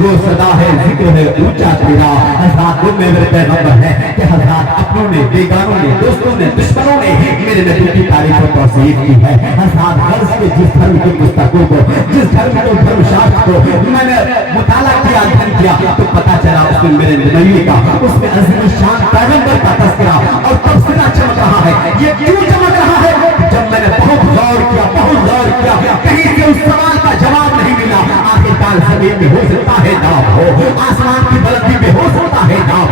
वो सदा है जिक्र है ऊंचा तेरा। हज़रात में मेरे पैगंबर है कि हज़रात अपनों ने, बेगानों ने, दोस्तों ने, दुश्मनों ने मेरे नबी की तारीफ और तौसीफ की है। हज़रात गर्ज के जिस धर्म की पुस्तकों को, जिस धर्म को, धर्मशास्त्र को मैंने मुताला किया, अध्ययन किया तो पता चला उसमें मेरे नबी का, उसमें अज़ीम शान पैगंबर का तज़किरा और तबसरा चमक रहा है। ये क्यों चमक रहा है? जब मैंने बहुत गौर किया, बहुत गौर किया, कहीं से उस सवाल का जवाब नहीं मिला। आखिरकार जमीन में हो सकता है दाब हो, आसमान की बुलंदी में हो सकता है दाब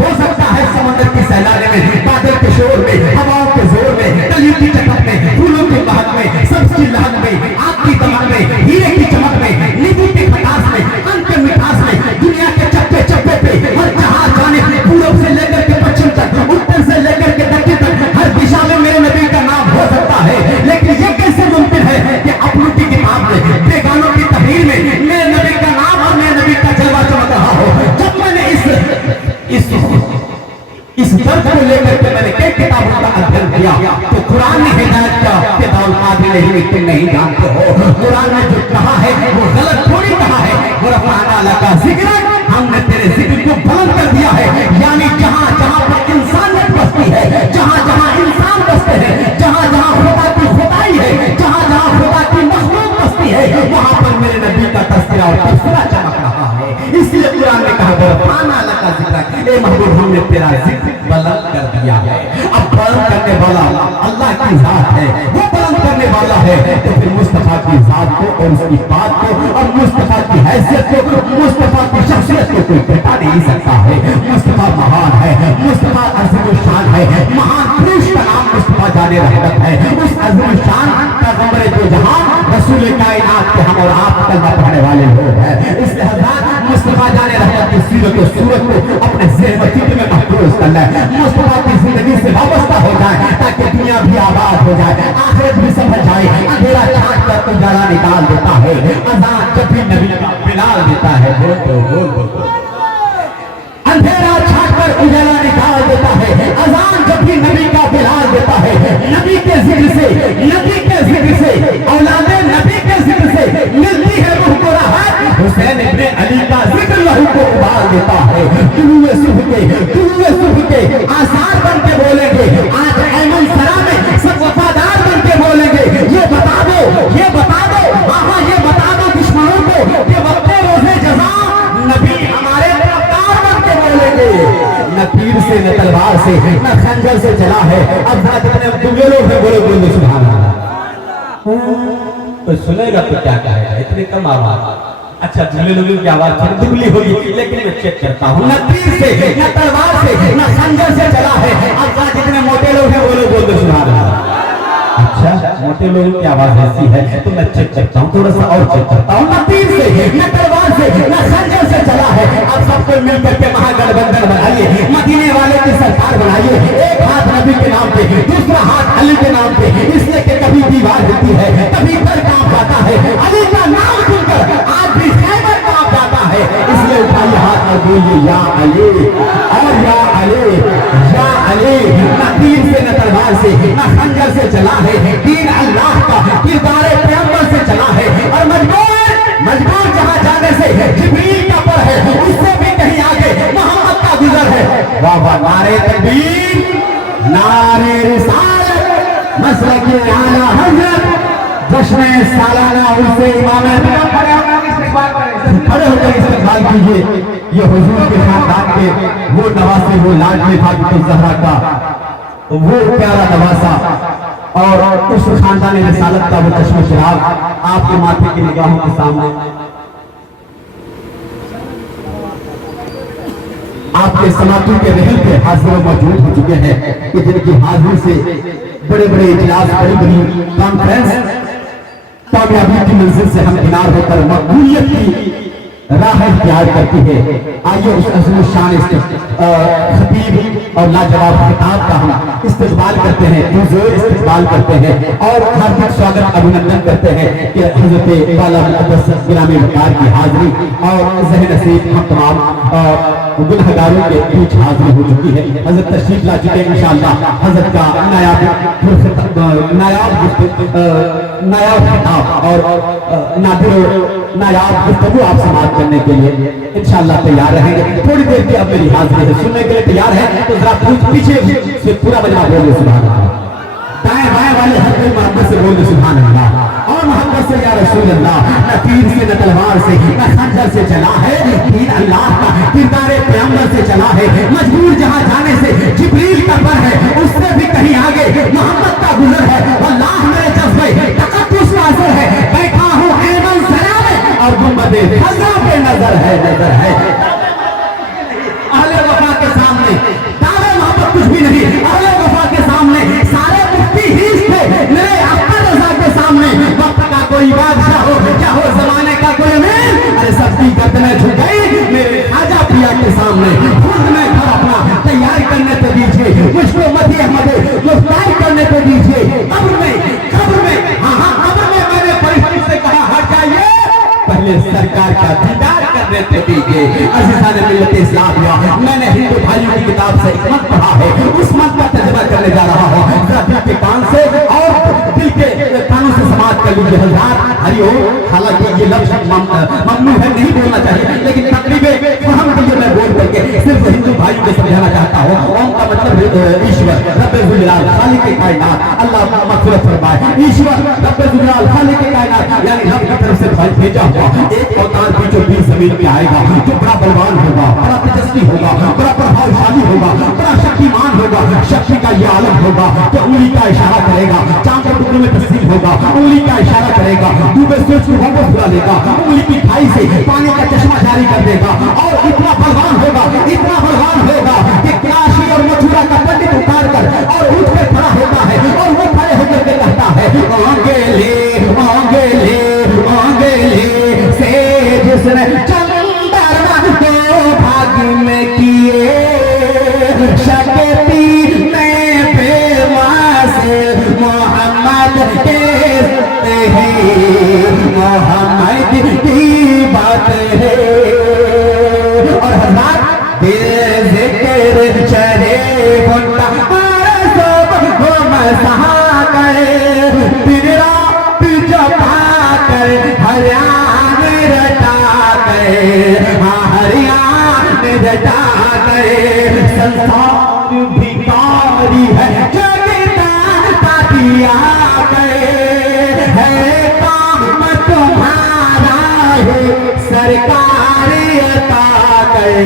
हो सकता है समंदर की सैलाने में, बादल के शोर में, हवाओं के जोर में, कलियों की चटक में, फूलों की महक में, सब्ज की लहक में, आग की दमक में, हीरे की चमक में, नींबू की खटास में, अन्न के मिठास में, दुनिया के चप्पे चप्पे पे, हर जहां जाने पूरब से लेकर के पश्चिम तक, उत्तर से लेकर के दक्षिण तक, हर दिशा में मेरे नबी का नाम हो सकता है। लेकिन ये कैसे मुमकिन है कि अपनों की किताब में, बेगानों की तहरीर में मेरे नबी का नाम और मेरे नबी का जलवा चमक रहा हो? जब मैंने इस दर्द को लेकर के मैंने कई किताबों का अध्ययन किया तो कुरान ने हिदायत किया कि दाऊद कादिर नहीं, तुम नहीं जानते हो। कुरान ने जो कहा है वो गलत थोड़ी कहा है। वो रफ़अना लका ज़िक्र, हमने तेरे जिक्र को बुलंद कर दिया है। यानी जहां जहां पर इंसानियत बसती है, जहां जहां इंसान बसते हैं, जहां जहां खुदा की खुदाई है, जहां जहां खुदा की मखलूक बसती है, वहां पर मेरे नबी का तज़किरा और तबसरा चमक रहा है। इसलिए कुरान ने कहा रफ़अना लका ज़िक्र, ए महबूब हमने तेरा जिक्र बुलंद कर दिया है। अब बुलंद करने वाला अल्लाह की जात है, वो बुलंद करने वाला है। तो फिर मुस्तफा की जात को और उसकी बात को और मुस्तफा की हैसियत को, मुस्तफा की शख्सियत को कोई घटा नहीं सकता है। मुस्तफा महान है, मुस्तफा अज़ीम शान है, महान पुरुष का नाम मुस्तफा जाने रहमत है। उस अज़ीम शान पैगंबर दो जहां रसूल कायनात के हम और आप कलमा पढ़ने वाले लोग हैं। इसलिए हज़रात मुस्तफा जाने रहमत की सीरत और सूरत को अपने ज़हन व चित्त में महफूज करना है। मुस्तफा की जिंदगी से वाबस्ता हो जाए ताकि दुनिया भी आबाद हो जाए, आखिरत भी समझ जाए। अंधेरा छाट कर उजाला निकाल देता है, अज़ान जब भी नबी का बिलाल देता है। बोल अंधेरा छाट कर उजाला निकाल देता है, अज़ान जब भी नबी का बिलाल देता है। नबी के जिक्र से, नबी के जिक्र से, औलादे नबी के जिक्र से मिलती है रूह को राहत। हुसैन इब्ने अली का जिक्र लहू को उबाल देता है। तुलुए सुबह के आसार बन के बोलेंगे, आज ऐमन सरा में सब वफादार बन के बोलेंगे। ये बता दो, ये बता दो, हाँ ये बता दो दुश्मनों को कि वक्ते रोज़े जज़ा नबी हमारे तरफदार बन के बोलेंगे। न तीर से, न तलवार से, न खंजर से चला है। अब जितने दुबले लोग हैं बोले सुभान अल्लाह। तो सुनेगा तो क्या कहेगा, इतनी कम आवाज। अच्छा दुबले लोगों की आवाज थोड़ी दुबली होगी, लेकिन मैं चेक करता हूँ। न तीर से, न तलवार से, न खंजर से चला है। अब जितने मोटे लोग हैं बोले सुभान अल्लाह। अच्छा मोटे लोगों की आवाज ऐसी है तो मैं चेक करता हूँ, थोड़ा सा और चेक करता हूँ। न तीर से, न तलवार से, न खंजर से चला है। अब सबको मिलकर के महागठबंधन बनाइए, मदीने वाले की सरकार बनाइए। एक हाथ नबी के नाम पे, दूसरा हाथ अली के नाम पे। इसलिए कि कभी दीवार होती है, कभी दर कांप जाता है। अली का नाम सुनकर आज भी खैबर कांप जाता है। इसलिए उठाइए हाथ और बोलिए या अली और या अली, या अली। न तीर से, न तलवार से, न खंजर से चला है। दीन अल्लाह का किरदार पैगंबर से चला है। और मजबूर जहां जाने से जिब्रील का पर है, उससे भी कहीं आगे मोहम्मद का गुजर है। वाह वाह, नारे तकबीर, नारे रिसालत, मसलक आला हज़रत, जश्न सालाना उनसे इमाम खड़े होकर इस्तेमाल कीजिए। ये हुजूर के खानदान के वो नवासे, वो लाडली फातिमा ज़हरा का वो प्यारा नवासा और उस खानदान रिसालत का वो चश्मे चिराग आपके माथे की निगाहों के सामने। आपके समातु के रहल पे हाजिर मौजूद हो चुके हैं कि जिनकी हाजिरी से बड़े बड़े इजलास, बड़ी बड़ी कॉन्फ्रेंस कामयाबी की मंजिल से हम किनार होकर मकबूलियत की राह इख्तियार करती है। आइए उस अज़ीम शान खतीब और लाजवाब खिताब का हम इस्तेमाल करते हैं, इस्तेमाल करते हैं और हार्दिक स्वागत अभिनंदन करते हैं कि हज़रत वाला मुक़द्दस गिरामी वक़ार की हाजिरी और ज़हन नसीब हम तमाम गुनहगारों के बीच हाजिर हो चुकी है। हज़रत तशरीफ ला चुके हैं इंशाअल्लाह। हज़रत का नायाब खिताब और नायाब गुफ्तगू आप समाप्त करने के लिए इंशाअल्लाह तैयार रहेंगे। थोड़ी देर की अब मेरी हाजिरी है, सुनने के लिए तैयार है तो जरा पीछे से पूरा मजमा बोल सुभान अल्लाह। दाएं बाएं वाले हर कोई मोहब्बत से बोल सुभान अल्लाह और मोहब्बत से या रसूल अल्लाह। न तीर से न तलवार से न खंजर से चला है दीन अल्लाह का, किरदारे पैगंबर से चला है। मजबूर जहां जाने से जिब्रील का पर है, उससे भी कहीं आगे मोहम्मद का गुजर है। अल्लाह मेरे जज्बे तकद्दुस का असर है, बैठा हूं ऐमन सरा में और गुंबदे खज़ा पे नजर है, नजर है। अहले वफा के सामने दावे मोहब्बत कुछ भी नहीं, अहले वफा के सामने सारे मुफ्ती हीस थे। मेरे अख्तर रज़ा के सामने वक्त का कोई बादशाह हो क्या हो जमाने का कोई अमीर, अरे सबकी गर्दनें झुक गई मेरे खाजा पिया के सामने। खुद में घर अपना तैयार करने को दीजिए, मुझको मती अहमद गिरफ्तार करने को दीजिए। कब्र में हाँ कब्र में मैंने परिस्थिति से कहा हट जाइए, पहले सरकार का दीदार करने को दीजिए। अज़ीज़ान मिल्लत इस्लाम, मैंने हिंदू भाइयों की किताब से एक मत पढ़ा है, उस मत का तर्जुमा करने जा रहा हूँ। जरा दिल के कान से और दिल के कानों से समाप्त कर लीजिए। हज़रात हरिओम, हालांकि ये लफ्ज़ ममनू है, नहीं बोलना चाहिए, लेकिन तकरीबन फहम के लिए मैं बोल करके सिर्फ हिंदू भाइयों को समझाना चाहता हूँ। ओम का मतलब ईश्वर रब्बे ज़ुल जलाल खालिक कायनात, अल्लाह मग़फ़िरत फरमाए। ईश्वर रब्बे ज़ुल जलाल खालिक कायनात यानी रब की तरफ से भेजा हुआ एक अवतार बीचों बीच जमीन पे आएगा जो बड़ा बलवान होगा, बड़ा तेजस्वी होगा, बड़ा प्रभावशाली होगा, बड़ा शक्तिमान होगा। शक्ति का ये आलम होगा तो उंगली का इशारा करेगा, चांद के टुकड़े में तस्लीम होगा, उंगली का इशारा करेगा, डूबे सूरज को वापस बुला लेगा, उंगली की खाई से पानी का चश्मा जारी कर देगा। और इतना बलवान होगा, इतना बलवान होगा कि काशी और मथुरा का पंडित उतार कर और उठ कर खड़ा होता है और वो खड़े होकर के कहता है से जिसने चंद्रमा को भाग में किए शक्ति में फेमस मोहम्मद के मोहम्मद की बात है। और हज़रात जिक्र चले बुंदा सब हो मसा करे बिगड़ा जपा कर हरियाण रटा करे, हाँ हरियाण रटा करे। संसार भिखारी है जगता दिया गए है काम तुम्हारा है सरकार अता करे,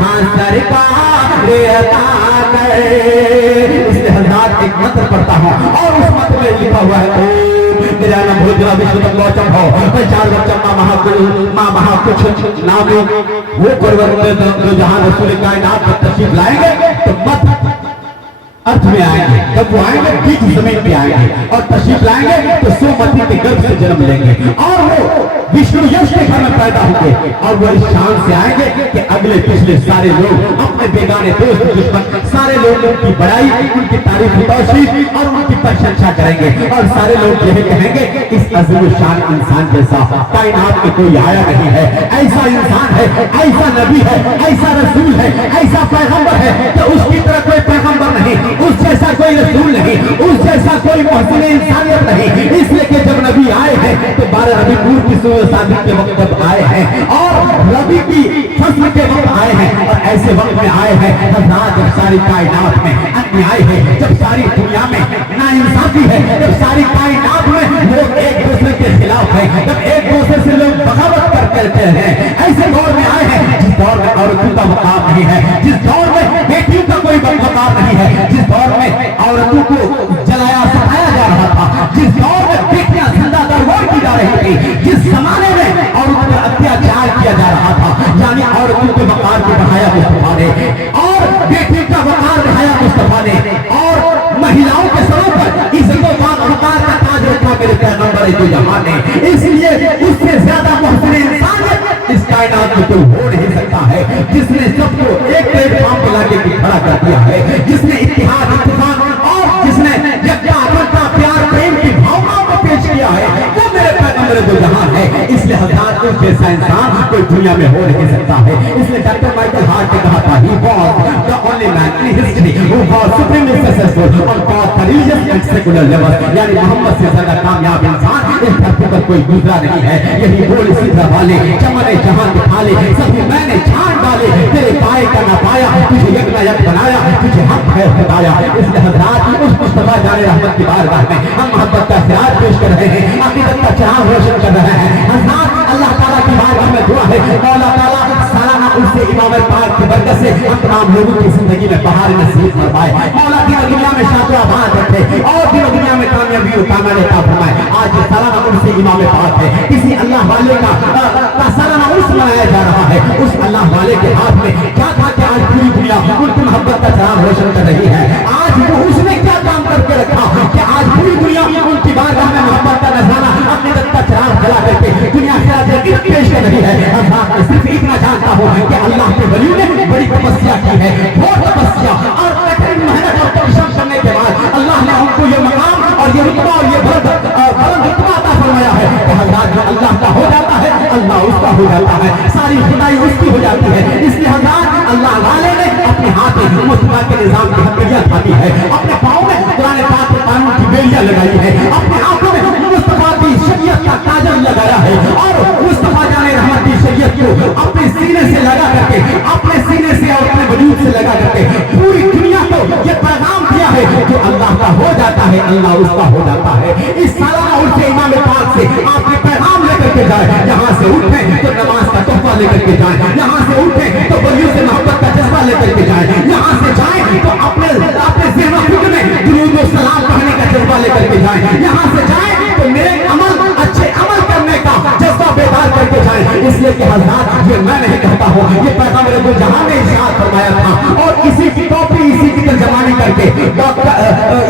हाँ सरकार अता करे। इसलिए हज़रात एक मंत्र पढ़ता हूँ और उस मंत्र में लिखा हुआ है मेरा नाम भोजरा विश्व तक लौचम हो चार बच्चा माँ महाकुछ नाम वो परिवर्तन जो जहां रसूल कायनात पर तशरीफ लाएंगे तो मत अर्थ में आएंगे। जब वो आएंगे बीच जमीन पे आएंगे और तशरीफ लाएंगे तो सोमवती के गर्भ से जन्म लेंगे और वो विष्णु यश के घर में पैदा होंगे और वो इस शान से आएंगे कि अगले पिछले सारे लोग अपने बेगाने दोस्त दुश्मन सारे लोग उनकी बड़ाई, उनकी तारीफ तौसीफ और उनकी प्रशंसा करेंगे और सारे लोग यही कहेंगे इस अज़ीम शान इंसान जैसा कायनात में कोई आया नहीं है। ऐसा इंसान है, ऐसा नबी है, ऐसा रसूल है, ऐसा पैगंबर है कि उसकी तरह कोई पैगंबर नहीं, उस जैसा कोई रसूल नहीं, उस जैसा कोई मोहसिन इंसानियत नहीं। इसलिए कि जब नबी आए हैं तो 12 रबी नूर की सुबह शादी के वक्त जब आए हैं और रबी की फसल के वक्त आए हैं और ऐसे वक्त में आए हैं जब सारी कायनात में अन्याय है, जब सारी दुनिया में नाइंसाफी है, जब सारी कायनात में लोग एक दूसरे के खिलाफ है, जब एक दूसरे से लोग बगावत करते हैं। ऐसे दौर में आए हैं जिस दौर में औरतों का मकाम नहीं है, जिस दौर में बेटियों का कोई मकाम नहीं है, जिस दौर में औरतों को जलाया सताया जा रहा था, जिस दौर में बेटियां जिंदा दरबार की जा रही थी, जिस जमाने में औरतों पर अत्याचार किया जा रहा था, यानी औरतों के वकार को बढ़ाया मुस्तफा ने, और बेटे का वकार बढ़ाया मुस्तफा ने, और महिलाओं के सरों पर इज्जत और वकार का ताज रखा मेरे पैगंबर दो जहां ने। इसलिए उससे ज्यादा मोहसिन इंसान इस कायनात में कोई हो नहीं सकता है, जिसने सबको एक प्लेटफॉर्म पे लाके खड़ा कर दिया है, जिसने इत्तेहाद इत्तेफाक और जिसने यज्ञा अमरता प्यार प्रेम की भावनाओं को पेश किया है, वो मेरे पैगंबर दो जहां है। इसलिए हज़ार उस जैसा इंसान कोई दुनिया में हो नहीं सकता है। इसलिए डॉक्टर माइकल हार्ट ने कहा था, he was the only man in history who was supremely successful on both religious and secular levels। यानी मोहम्मद से ज्यादा कामयाब इंसान इस धरती पर कोई दूसरा नहीं है। यही बोल सिद्रा वाले चमने जहां के थाले सभी मैंने छान डाले, तेरे पाए का ना पाया, तुझे यक ना यक बनाया, तुझे हक है बताया। इसलिए हज़रात उस मुस्तफा जाने रहमत की बारगाह में हम मोहब्बत का खिराज पेश कर रहे हैं, अकीदत का चिराग रोशन कर रहे हैं। हज़रात अल्लाह ताला की बारगाह में दुआ है, मौला ताला सालाना उससे इमाम पाक की बरकत से हम तमाम लोगों की जिंदगी में बहार नसीब फरमाए। मौला दिन दुनिया में शादोआबाद रखे और दिन दुनिया में कामयाबी और कामयाबी अता फरमाए। आज सालाना उससे इमाम पाक है, किसी अल्लाह वाले का सालाना उर्स मनाया जा रहा है। उस अल्लाह वाले के हाथ में क्या था कि आज पूरी दुनिया उनकी मोहब्बत का चिराग रोशन कर रही है। आज वो उसने क्या काम करके रखा कि आज पूरी दुनिया उनकी बारगाह में मोहब्बत का नजराना अपने का चिराग जला करके दुनिया पेश कर रही है। मैं सिर्फ इतना जानता हूँ कि अल्लाह के वलियों ने बड़ी तपस्या की है, बहुत तपस्या और कठिन मेहनत और परिश्रम करने के बाद अल्लाह ने उनको ये मकाम और ये रुतबा और ये बुलंद रुतबा अता फरमाया है कि हज़रात जो अल्लाह का हो जाता है अल्लाह उसका हो जाता है, सारी खुदाई उसकी हो जाती है। इसलिए हज़रात अल्लाह वाले ने अपने हाथ में मुस्तफा के निजाम की हथकड़ियां थामी है, अपने पाँव में कुरान पाक के कानून की बेलियां लगाई है, अपने आंखों में मुस्तफा की शरीयत का काजल लगाया है और मुस्तफा जाने रहमत की शरीयत को अपने सीने से लगा करके, अपने सीने से और अपने वजूद से लगा करके पूरी दुनिया को ये पैगाम दिया है, जो अल्लाह का हो जाता है अल्लाह उसका हो जाता है। इस सालाना उर्स इमाम पाक से आपके पैगाम लेकर के जाए, यहाँ से उठे तो नमाज का तोहफा लेकर के जाए, यहाँ से उठे तो वलियों से मोहब्बत का जज्बा लेकर के जाए, यहाँ से जाए तो अपने ज़हन फिक्र में दुरूद और सलाम पढ़ने का जज्बा लेकर के जाए, यहाँ से जाए तो मेरे अमल अच्छे अमल करने का जज्बा बेदार करके जाए। इसलिए कि हज़रात ये मैं नहीं कहता हूँ, ये पैगाम दो जहां ने इरशाद फरमाया था और इसी की कॉपी इसी की तर्जमानी करके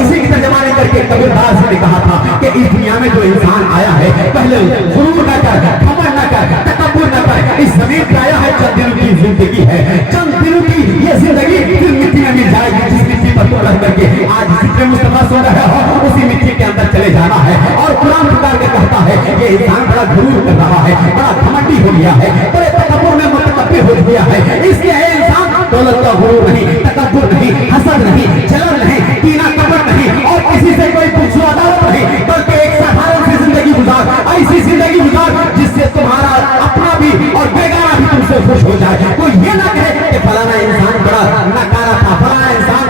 इसी की तर्जमानी करके कबीरदास ने कहा था कि इस दुनिया में जो इंसान आया है पहले गुरूर न कर, घमंड न कर, तकब्बुर न कर, इस जमीन पे आया है चंद दिनों की जिंदगी है, चंद दिनों की ये जिंदगी फिर मिट्टी में मिल जाएगी, जिस मिट्टी पर तुम रह करके आज जितने मुस्तफा सो रहे हो उसी मिट्टी के अंदर चले जाना है। और कुरान पुकार के कहता है ये इंसान बड़ा गुरूर कर रहा है, बड़ा घमंडी हो गया है, बड़े तकब्बुर में मुतकब्बिर हो गया है। इसलिए इंसान दौलत का गुरूर नहीं, तकब्बुर नहीं, हसद नहीं, जलन नहीं, कीना कपट नहीं और किसी से कोई पूछो अदालत नहीं, बल्कि एक साधारण सी जिंदगी गुजार, ऐसी जिंदगी गुजार जिससे तुम्हारा अपना भी और बेगाना भी तुमसे खुश हो जाए। कोई ये ना कहे कि फलाना इंसान बड़ा नकारा था, फलाना इंसान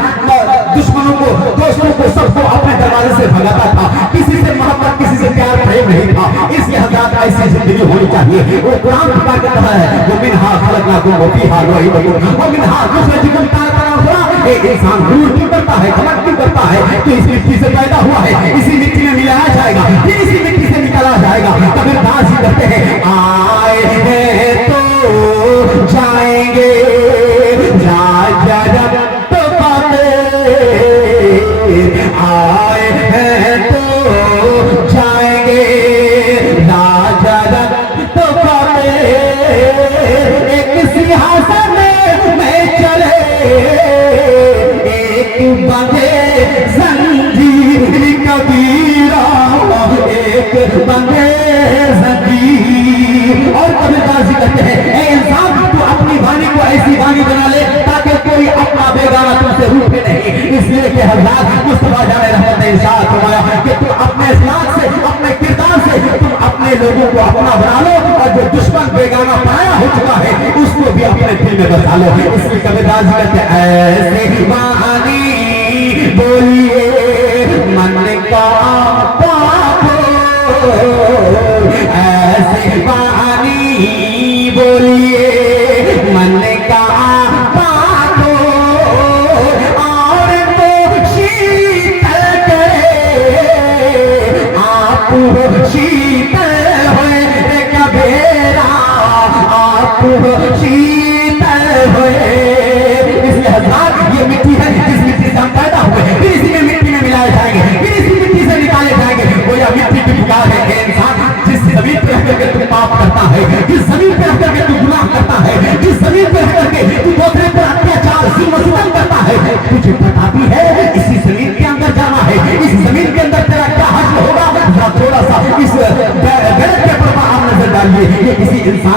दुश्मनों को, दोस्तों को, सबको अपने दरवाजे से भगाता था, किसी से मोहब्बत, किसी से प्यार प्रेम नहीं था। इसलिए हज़रात ऐसी जिंदगी होनी चाहिए। वो कुरान पुकार के कहा है वो मिनहा खलकनाकुम व फीहा नुईदुकुम व मिनहा नुखरिजुकुम तारतन उखरा। एक इंसान गुरूर क्यों करता है, घमंड क्यों करता है? तो इस मिट्टी से पैदा हुआ है, इसी मिट्टी में मिलाया जाएगा, फिर इसी मिट्टी से निकाला जाएगा। कबीरदास ही करते हैं आए हैं तो जाएंगे, आए हैं तो जाएंगे, तो एक सिंहासन में चले, एक बंदे जंजीर कबीरा, एक बंदे जंजीर। और कबीरदास कहते हैं इंसान तू अपनी वाणी को ऐसी वाणी बना ले ताकि कोई अपना बेगाना तुमसे रूठे नहीं। इसलिए कि हज़रात मुस्तफा जाने रहमत ने इरशाद फरमाया कि तुम अपने इस्लाम से, अपने किरदार से तुम अपने लोगों को अपना बना लो और जो दुश्मन बेगाना पराया हो चुका है उसको भी अपने दिल में बसा लो। इसलिए कबीरदास कहते ऐसे वाणी बोलिए मन का पापो, ऐसे वाणी बोलिए मन का पापो और तो शीतल करे, आप शीतल हुए कबीरा, आप शीतल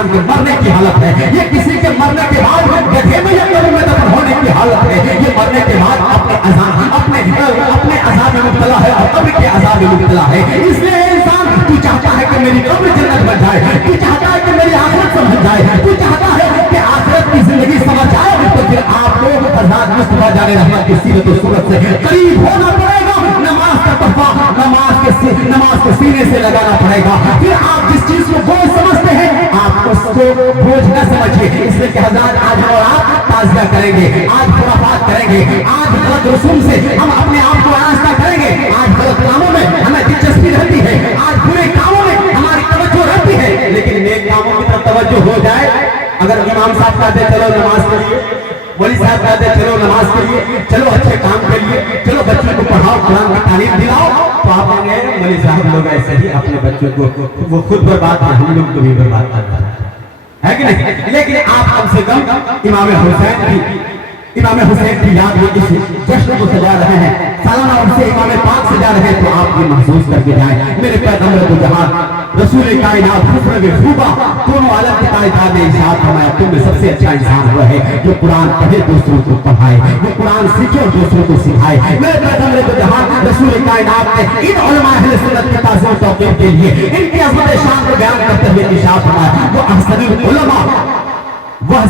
इंसान के मरने की हालत है, ये किसी के मरने के बाद गड्ढे में या कब्र में दफन होने की हालत है, ये मरने के बाद अपने अज़ाब में मुब्तला है और कब्र के अज़ाब में मुब्तला है। इसलिए इंसान, तू चाहता है कि मेरी कब्र जन्नत बन जाए, तू चाहता है कि मेरी आखिरत समझ जाए, तू चाहता है कि आखिरत की जिंदगी समझ जाए, तो फिर आपको हज़रत मुस्तफा जाने रहमत की सीरत और सूरत से करीब होना पड़ेगा। नमाज का तोहफा नमाज के सीने से लगाना पड़ेगा। फिर आप जिस चीज को बोझ समझते हैं, आप उसको बोझ न समझिए। इसलिए कि हज़रत आज और आप ताज़िया करेंगे, आज खुराफात करेंगे, आज गलत रसूम से हम अपने आप को आरास्ता करेंगे, आज गलत कामों में हमें दिलचस्पी रहती है, आज बुरे कामों में हमारी तवज्जो रहती है, लेकिन नेक कामों की तरफ तवज्जो हो जाए। अगर इमाम साहब कहते चलो नमाज के लिए, मौलवी साहब कहते चलो नमाज के लिए, चलो अच्छे काम के लिए, चलो बच्चों को पढ़ाओ, कुरान की तालीम दिलाओ, तो आप कहेंगे मौलवी साहब लोग ऐसे ही अपने बच्चों को वो खुद बर्बाद है, हम लोग को भी बर्बाद करना है कि नहीं। लेकिन आप कम से कम इमाम हुसैन की याद में इस जश्न को सजा रहे हैं, सालाना उनसे इमाम पाक सजा रहे हैं, तो आप ये महसूस करके जाएं मेरे पैगंबर को जहां रसूल कायनात हुस्न खूबा दोनों आलम के ताजदार ने इरशाद फरमाया, तुम में सबसे अच्छा इंसान हुआ है जो कुरान पढ़े दूसरों को पढ़ाए, वो कुरान सीखे और दूसरों को सिखाए। मेरे पैगंबर को जहां रसूल कायनात ने इन उलमा अहले सुन्नत के ताज़ीम तौक़ीर के लिए इनकी अज़मत शान को बयान करते हुए इरशाद फरमाया, वो अहसनुल उलमा तुम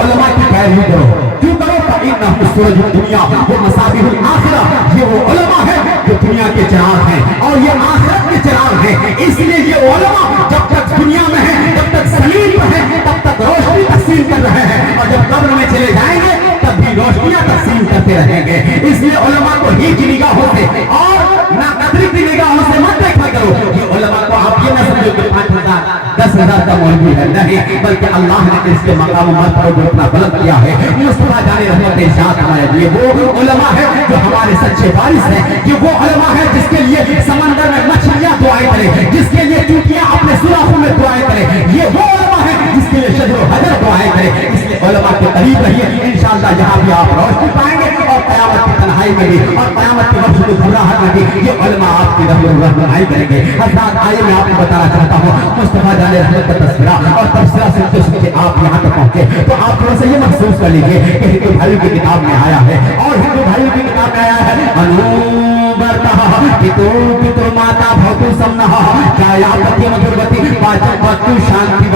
उलमा की पैरवी करो, क्यों करो? इन्नहुम सूरजुद दुनिया व मसाबिहुल आखिरा, ये वो उलमा है जो दुनिया के चिराग हैं और ये आखिरत के चिराग हैं। इसलिए ये उलमा जब तक दुनिया में है, जब तक ज़मीन पर है, तब तक रोशनी तक़सीम कर रहे हैं, और जब कब्र में चले जाएंगे तब भी रोशनियां तक़सीम करते रहेंगे। इसलिए उलमा को ही की निगाहों से और ना कदरी की निगाहों से मत देखा करो। ये उलमा को आप ये न समझो कि 5,000 10,000 का मौलवी है, नहीं, बल्कि अल्लाह ने इसके मकाम मर्तबा को इतना बुलंद किया है। मुस्तफा जाने रहमत इरशाद फरमाया, ये वो उलमा है जो हमारे सच्चे वारिस हैं, ये वो उलमा है जिसके लिए समंदर में मछलियां दुआएं करें, जिसके लिए चूटियां अपने सुराखों में दुआएं करें, ये वो उलमा है जिसके लिए शजर हजर दुआएं करें। इसलिए उलमा के करीब रहिए, इंशाअल्लाह जहां भी आप रोशनी पाएंगे और क़यामत की तन्हाई में भी और क़यामत के वक्त की घबराहट में भी ये उलमा आपकी रहनुमाई करेंगे। हज़रत आइए मैं आपको बताना चाहता हूँ मुस्तफा जाने रहमत का तस्वीरा और तफसीरा सुनते सुनते आप यहाँ तक पहुँचे तो आप थोड़ा सा ये महसूस कर लीजिए कि हिंदू भाइयों की किताब में आया है, और हिंदू भाइयों की किताब में आया है पितु माता भवतु समनः जायापति मधुरवती वाचम वस्तु शांति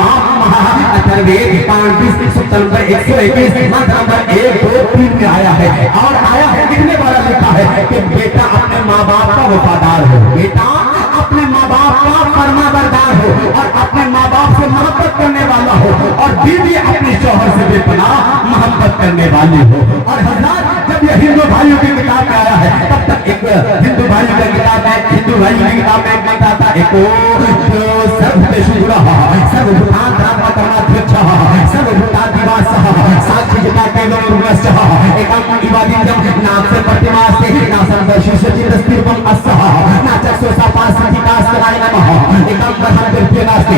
अथर्ववेद 5 सूक्त नंबर 121 मंत्र नंबर 1 2 3 में आया है। और आया है लिखने वाला लिखा है कि बेटा अपने माँ बाप का वफादार हो, बेटा अपने माँ बाप का फरमाबरदार हो और अपने माँ बाप से मोहब्बत करने वाला हो, और बीवी अपने शौहर से बेपनाह मोहब्बत करने वाली हो। और हज़रत जब ये हिंदू भाइयों की किताब में आया है, तब तक एक हिंदू भाइयों की किताब में एक बनता था, एक सर्वभूतेषु गुणः सर्वभूतान धर्मकर्माध्यक्षः सर्वभूतादिवासः साक्षी जिता केवलं गुणश्च एकम् इवादित्यं नास्य प्रतिमास्ते नासं दर्शिष्यचिदस्तिर्वं अस्सः नाचक्षुषा पासिकास्तराय नमः एकम् ब्रह्म नास्ति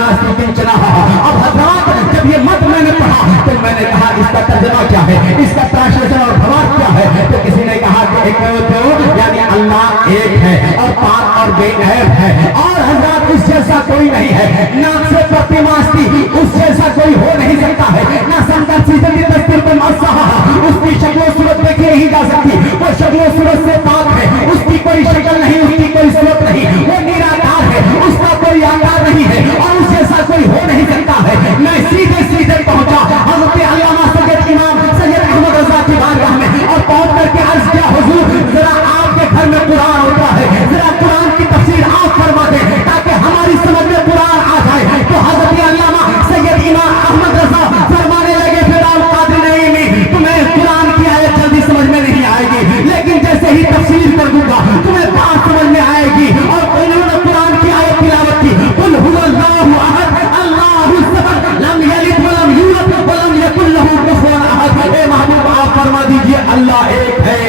नास्ति किंचनः। अब हज़रत जब ये मत मैंने पढ़ा तो मैंने कहा इसका तर्जुमा क्या है, इसका ट्रांसलेशन और भावार्थ क्या है? तो किसी ने कहा कि एक तो यानी अल्लाह एक है और पाक और बेऐब है, और हज़रत उस जैसा कोई नहीं है, ना से प्रतिमास्ती उस जैसा कोई हो नहीं सकता है, ना संकर सीजन की तस्वीर पर मस्सहा उसकी शक्ल सूरत देखी नहीं जा सकती, वो शक्ल सूरत से पाक है, उसकी कोई शक्ल नहीं, उसकी कोई सूरत नहीं, वो निराकार है, उसका कोई आकार नहीं है और उस जैसा कोई हो नहीं सकता है। मैं सीधे पहुंचा हज़रत अल्लामा सैयद इमाम सैयद अहमद रज़ा की बारगाह में और पहुंच करके अर्ज किया, हुजूर जरा आपके घर में कुरान होता है, जरा कुरान की तफसीर आप फरमा दें ताकि हमारी समझ में कुरान आ जाए। तो हज़रत अल्लामा सैयद इमाम अहमद रज़ा फरमाने लगे, फिर कादिर नईमी तुम्हें कुरान की आयत जल्दी समझ में नहीं आएगी, लेकिन जैसे ही तफसीर कर दूंगा तुम्हें बात समझ में आएगी। और उन्होंने कुरान की आयत तिलावत की, कुल हुवल्लाहु अहद अल्लाहु समद लम यलिद वलम यूलद वलम यकुल लहू कुफुवन अहद। ए महबूब आप फरमा दीजिए अल्लाह एक है,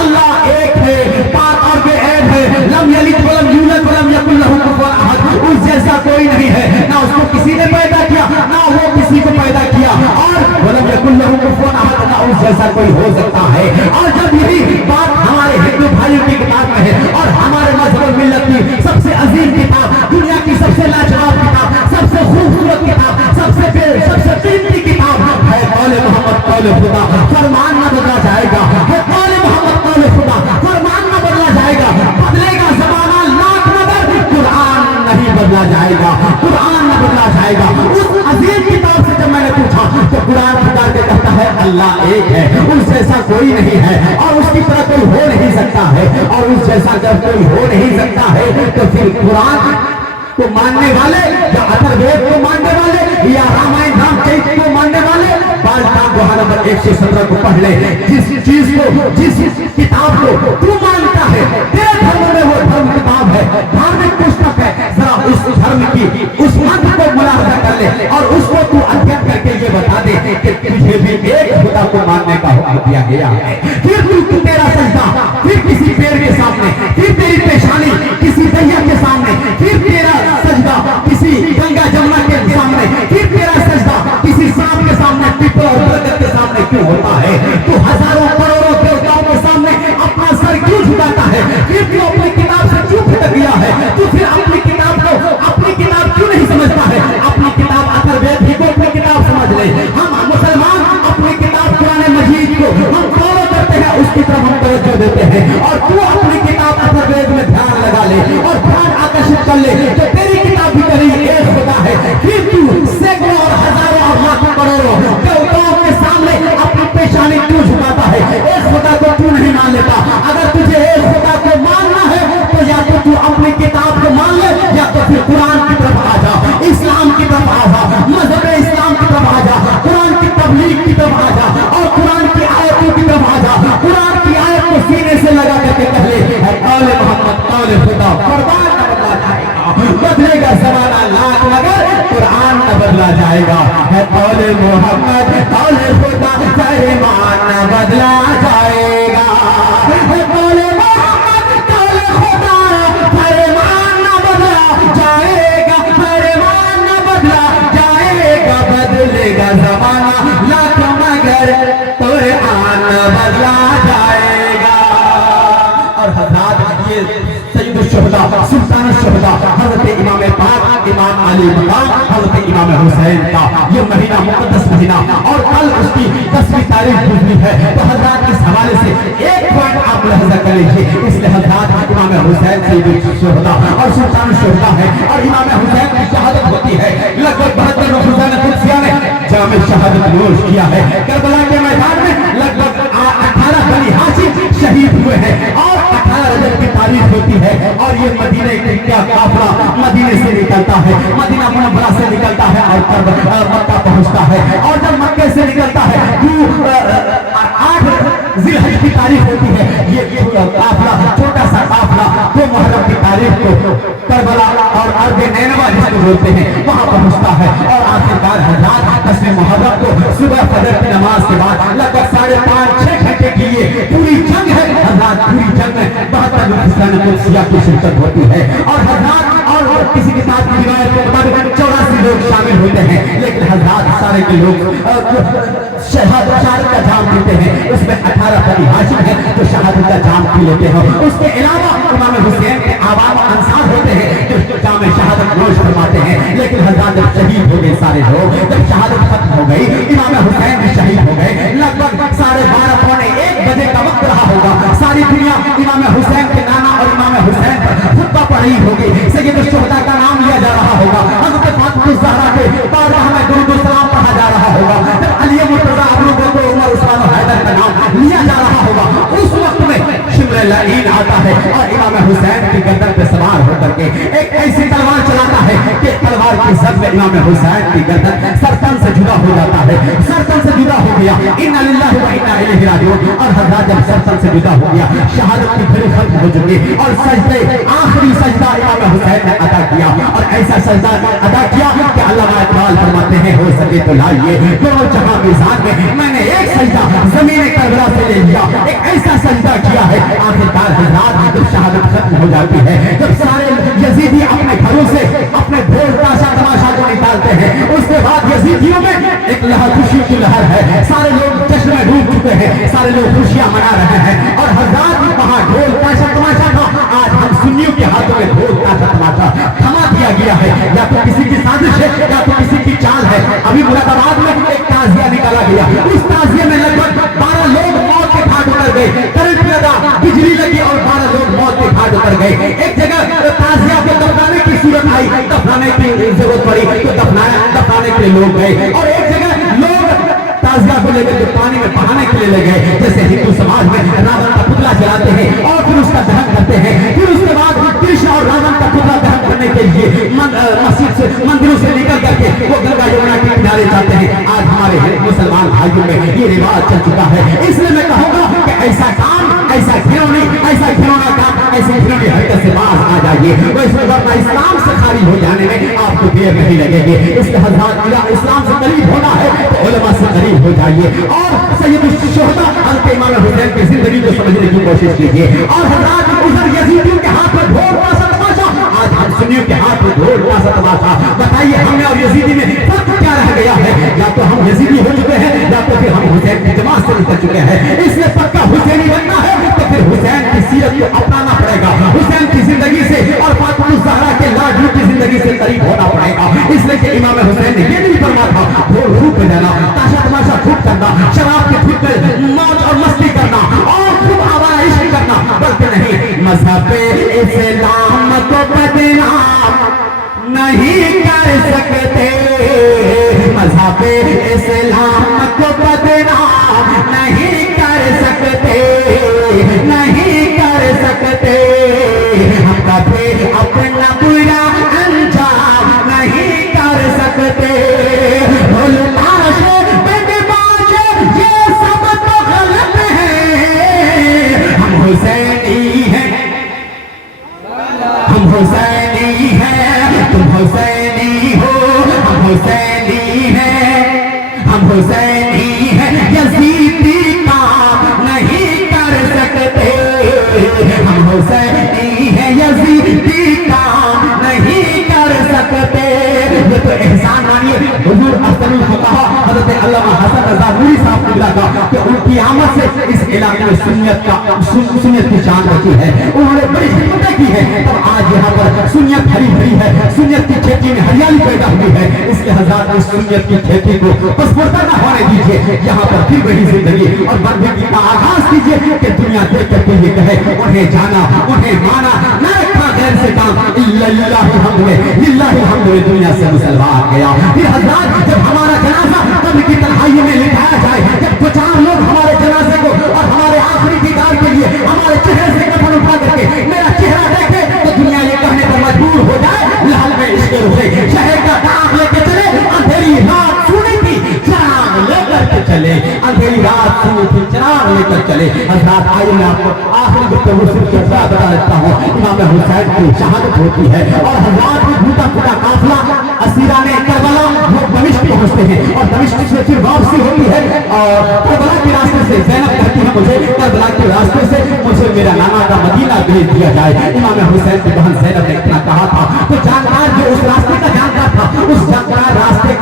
अल्लाह एक है, पाक और बेऐब है, लम यलिद वलम यूलद वलम यकुल लहू कुफुवन अहद, उस जैसा कोई नहीं है, ना उसको किसी ने पैदा किया ना वो किसी को पैदा किया, और वलम यकुल लहू कुफुवन अहद, ना उस जैसा कोई हो सकता है। और जब यही बात हमारे हिंदू भाइयों की किताब में है और हमारे मजहब मिल्लत की सबसे अजीम जाएगा। उस अजीम किताब से जब मैंने पूछा तो कुरान पुकार के कहता है अल्लाह एक है, उस जैसा कोई नहीं है और उसकी तरह कोई हो नहीं सकता है, और उस जैसा जब कोई हो नहीं सकता है तो फिर कुरान को मानने वाले या अथर्ववेद को मानने वाले या रामायण रामचरित को मानने वाले बालकांड दोहा नंबर 117 को पढ़ ले। जिस चीज को, जिस किताब को तू मानता है, तेरे धर्म में वो धर्म किताब है, धार्मिक पुस्तक है, जरा उस धर्म की उस मंत्र को मुलाहजा कर ले और उसको तू अध्ययन करके ये बता दे कि तुझे भी एक खुदा को मानने का हुक्म दिया गया है। फिर तू तेरा सजदा फिर किसी पेड़ के सामने, फिर तेरी पेशानी किसी दैया के सामने, फिर तेरा सजदा किसी गंगा जमुना के सामने, फिर तेरा सजदा किसी सांप के सामने, पीपल और बरगद के सामने क्यों होता है? तू हजारों करोड़ों देवताओं के सामने अपना सर क्यों झुकाता है? फिर तू अपनी किताब से क्यों भटक गया है? तू फिर अपनी किताब को अपनी किताब क्यों नहीं समझता है? अपनी किताब अथर्ववेद ही को अपनी किताब समझ ले। हम मुसलमान अपनी किताब कुरान मजीद को हम फॉलो करते हैं, उसकी तरफ हम तवज्जो देते हैं, और तू अपनी किताब अथर्ववेद में ध्यान लगा ले और ध्यान आकर्षित कर ले तो तेरी किताब भी करेगी एक खुदा है। फिर तू सैकड़ों और हजारों और लाखों करोड़ों देवताओं के सामने अपनी पेशानी क्यों झुकाता है? एक खुदा को क्यों नहीं मान लेता? अगर तुझे एक खुदा को मानना है तो या तो तू अपनी किताब को मान ले या तो फिर कुरान की तरफ आ जा, इस्लाम की तरफ आ जा, मजहब इस्लाम की तरफ आ जा, कुरान की तबलीग की तरफ आ जा और कुरान की आयतों की तरफ आ जा। कुरान की आयत को सीने से लगा करके कह ले कौले मोहम्मद कौले खुदा, कुरान न बदला जाएगा, बदलेगा जमाना लाख मगर कुरान न बदला जाएगा। है कौले मोहम्मद कौले खुदा, फरमान न बदला जाएगा। है कौले मोहम्मद कौले खुदा, फरमान न बदला जाएगा, फरमान न बदला जाएगा, बदलेगा जमाना लाख मगर कुरान न बदला जाएगा। और हज़रत ये सैयद शुहदा सुल्तान शुहदा हजरत इमाम पाक इमाम अली मकाम हजरत इमाम हुसैन का ये महीना मुकद्दस महीना और कल उसकी 10वीं तारीख गुजरी है। तो हजरत इस हवाले से एक पॉइंट आप लहजा कर लीजिए। इसलिए हजरत इमाम हुसैन सैयद शुहदा और सुल्तान शुहदा है और इमाम हुसैन की शहादत होती है। लगभग 72 हुसैन कुदसिया ने जामे शहादत नोश किया है। करबला के मैदान में लगभग 18 बनी हाशिम शहीद हुए हैं और 18 रजब की तारीख होती है और ये मदीने का काफिला मदीने से निकलता है, मदीना मुनव्वरा से निकलता है और मक्का पहुंचता है। और जब मक्के से निकलता है 8 जिलहज की तारीख होती है। ये काफिला छोटा सा काफिला 2 मुहर्रम की तारीख को करबला और अर्द नैनवा जिसको बोलते हैं वहां पहुंचता है और आखिरकार हजरत 10 मुहर्रम को सुबह फजर की नमाज के बाद लगभग 5.5-6 घंटे के लिए पूरी जंग है। हजरत पूरी जंग में 72 हुसैन कुदसिया की शिरकत होती है और हजरत और किसी के साथ की रिवायत के मुताबिक 84 लोग शामिल होते हैं, लेकिन हजरत सारे के लोग शहादत का जाम पीते हैं। उसमें 18 बनी हाशिम है तो शहादत का जाम पी लेते हैं। उसके अलावा इमाम हुसैन के आवाम अंसार होते हैं जो जाम शहादत नोश फरमाते हैं। लेकिन हजरत जब शहीद हो गए सारे लोग, जब शहादत खत्म हो गई, इमाम हुसैन भी शहीद हो गए, लगभग 12:30-1 बजे का वक्त रहा होगा। सारी दुनिया इमाम हुसैन के नाना और इमाम हुसैन पर खुतबा पढ़ रही होगी, सैयद शुहदा का नाम लिया जा रहा होगा, हज़रत फातिमा ज़हरा के बारगाह में दुरूद व सलाम पढ़ा जा रहा होगा, जब अली मुर्तज़ा अबू बकर उमर उस्मान और हैदर का नाम लिया जा रहा होगा। उस वक्त में शिमर लईन आता है और इमाम हुसैन की गर्दन पे सवार होकर के एक ऐसी तलवार चलाता है कि तलवार की जद में इमाम हुसैन की गर्दन सरतन से जुदा हो जाता है। सरतन से जुदा हो गया, इन्ना लिल्लाहि व इन्ना इलैहि राजिऊन। और हजरत जब सरतन से जुदा हो गया, शहादत की घड़ी खत्म हो चुकी और सजदे आखिरी सजदा इमाम हुसैन ने अदा किया और ऐसा सजदा अदा किया कि अल्लामा इकबाल फरमाते हैं हो सके तो लाइए दोनों जहां मीज़ान में मैंने एक सजदा ज़मीन करबला से ले लिया, एक ऐसा सजदा किया है। आखिरकार हजरत जब शहादत खत्म हो जाती है, जब सारे यजीदी अपने घरों से अपने ढोल ताशा तमाशा को निकालते हैं, उसके बाद यजीदियों में एक लहर खुशी की लहर है। सारे लोग जश्न में डूब चुके हैं, सारे लोग खुशियां मना रहे हैं और हजरत वहां ढोल ताशा तमाशा था। आज हम सुन्नियों के हाथों में ढोल ताशा तमाशा थमा दिया गया है, या तो किसी की साजिश है या तो किसी की चाल है। अभी मुरादाबाद में एक ताजिया निकाला गया, उस ताजिए में लगभग 12 लोग मौत के घाट उतर गए, करंट लगा, बिजली लगी और 12 लोग मौत के घाट उतर गए। एक जगह ताजिया को दफनाने की सूरत आई, दफनाने की जरूरत पड़ी तो दफनाने के लिए लोग गए, और एक जगह लोग ताजिया को लेकर के पानी में बहाने के लिए ले गए। जैसे हिंदू समाज में रावण का पुतला जलाते हैं और फिर उसका दहन करते हैं, फिर उसके बाद कृष्ण और रावण का पुतला दहन करने के लिए मस्जिद से मंदिरों से निकल करके वो गंगा यमुना के किनारे जाते हैं। आज हमारे मुसलमान भाइयों में ये रिवाज चल चुका है। इसलिए मैं कहूँगा कि ऐसा काम, ऐसा घिनौना काम, ऐसी घिनौनी हरकत से बाज आ जाइए। वैसे वरना इस्लाम से खाली हो जाने में आपको देर नहीं लगेगी। इसलिए हज़रात इस्लाम से करीब होना है तो उलमा से करीब हो जाइए और सैयदुल शुहदा हज़रत इमाम हुसैन की जिंदगी को समझने की कोशिश कीजिए। और हज़रात उधर यजीदियों के हाथ में ढोल का तमाशा, आज हम सुन्नियों के हाथ में ढोल का तमाशा। बताइए हमें और यजीदी में फर्क क्या रह गया है? या तो हम यजीदी हो चुके हैं या तो फिर हम हुसैन की जमात से निकल चुके हैं। इसलिए पक्का हुसैनी बनना है तो फिर हुसैन की सीरत को अपनाना पड़ेगा, हुसैन की जिंदगी से और फातिमा ज़हरा के लाडलू की जिंदगी से करीब होना पड़ेगा। इसलिए कि इमाम हुसैन ने ये नहीं फरमाया था ढोल खूब बजाना, ताशा तमाशा खूब करना, शराब के खूब मौज और मस्ती करना और खूब आवारा इश्क करना, बल्कि नहीं, मज़हब इस्लाम को बदनाम नहीं कर सकते, मज़हब इस्लाम को बदनाम नहीं कर सकते, नहीं कर सकते, हम कभी अपना बुरा अंजाम नहीं कर सकते। ये सब तो गलत है, हम हुसैनी हैं, हम हुसैनी हैं, तुम हुसैनी हो, हम हुसैनी हैं, हम हुसैनी हैं, यजीदी काम नहीं कर सकते, हम हुसैनी हैं, यजीदी काम नहीं कर सकते। ये तो एहसान मानिए हुजूर अहसनुल फुक़हा हज़रत अल्लामा हसन रज़ा नूरी साहब किबला का कि उनकी आमद से इस इलाके में सुन्नियत की शान रखी है। उन्होंने बड़ी हिम्मतें की है, तब आज यहाँ पर सुन्नियत हरी भरी है, सुन्नियत की खेती में हरियाली पैदा हुई है। इसके हज़ार इस सुन्नियत की खेती को पसपुर्दा न होने दीजिए, यहाँ पर फिर बड़ी जिंदगी और बंदगी का आगाज कीजिए कि दुनिया देख करके ये कहे उन्हें जाना, उन्हें माना, न रखा गैर से काम, लिल्लाहि हम्द दुनिया से मुसलमान गया। फिर हज़रात जब हमारा जनाजा कब्र की तन्हाई में लिटाया जाए, जब दो चार लोग हमारे जनाजे को और हमारे आखिरी दीदार के लिए हमारे चेहरे से कफन उठा करके मेरा चेहरा देखे तो दुनिया ये कहने पर मजबूर हो जाए लाल में इश्क रुसे, शहर का दाग लेके चले, अंधेरी रात सुनी थी चिराग लेकर के चले, अंधेरी रात सुनी थी चिराग लेकर चले। हज़रात आइए मैं आपको आखिरी गुफ्तगू सिर्फ बता देता हूँ। इमाम हुसैन की शहादत होती है और हज़रात में टूटा फूटा काफिला असीरा ने करबला वो दमिश्क पहुंचते हैं और दमिश्क से फिर वापसी होती है और करबला के रास्ते से ज़ैनब कहती है मुझे करबला के रास्ते से मुझे मेरा नाना का मदीना भेज दिया जाए। इमाम हुसैन की बहन ज़ैनब ने इतना कहा था तो जानकार जो उस रास्ते का जानकार था, उस जानकार रास्ते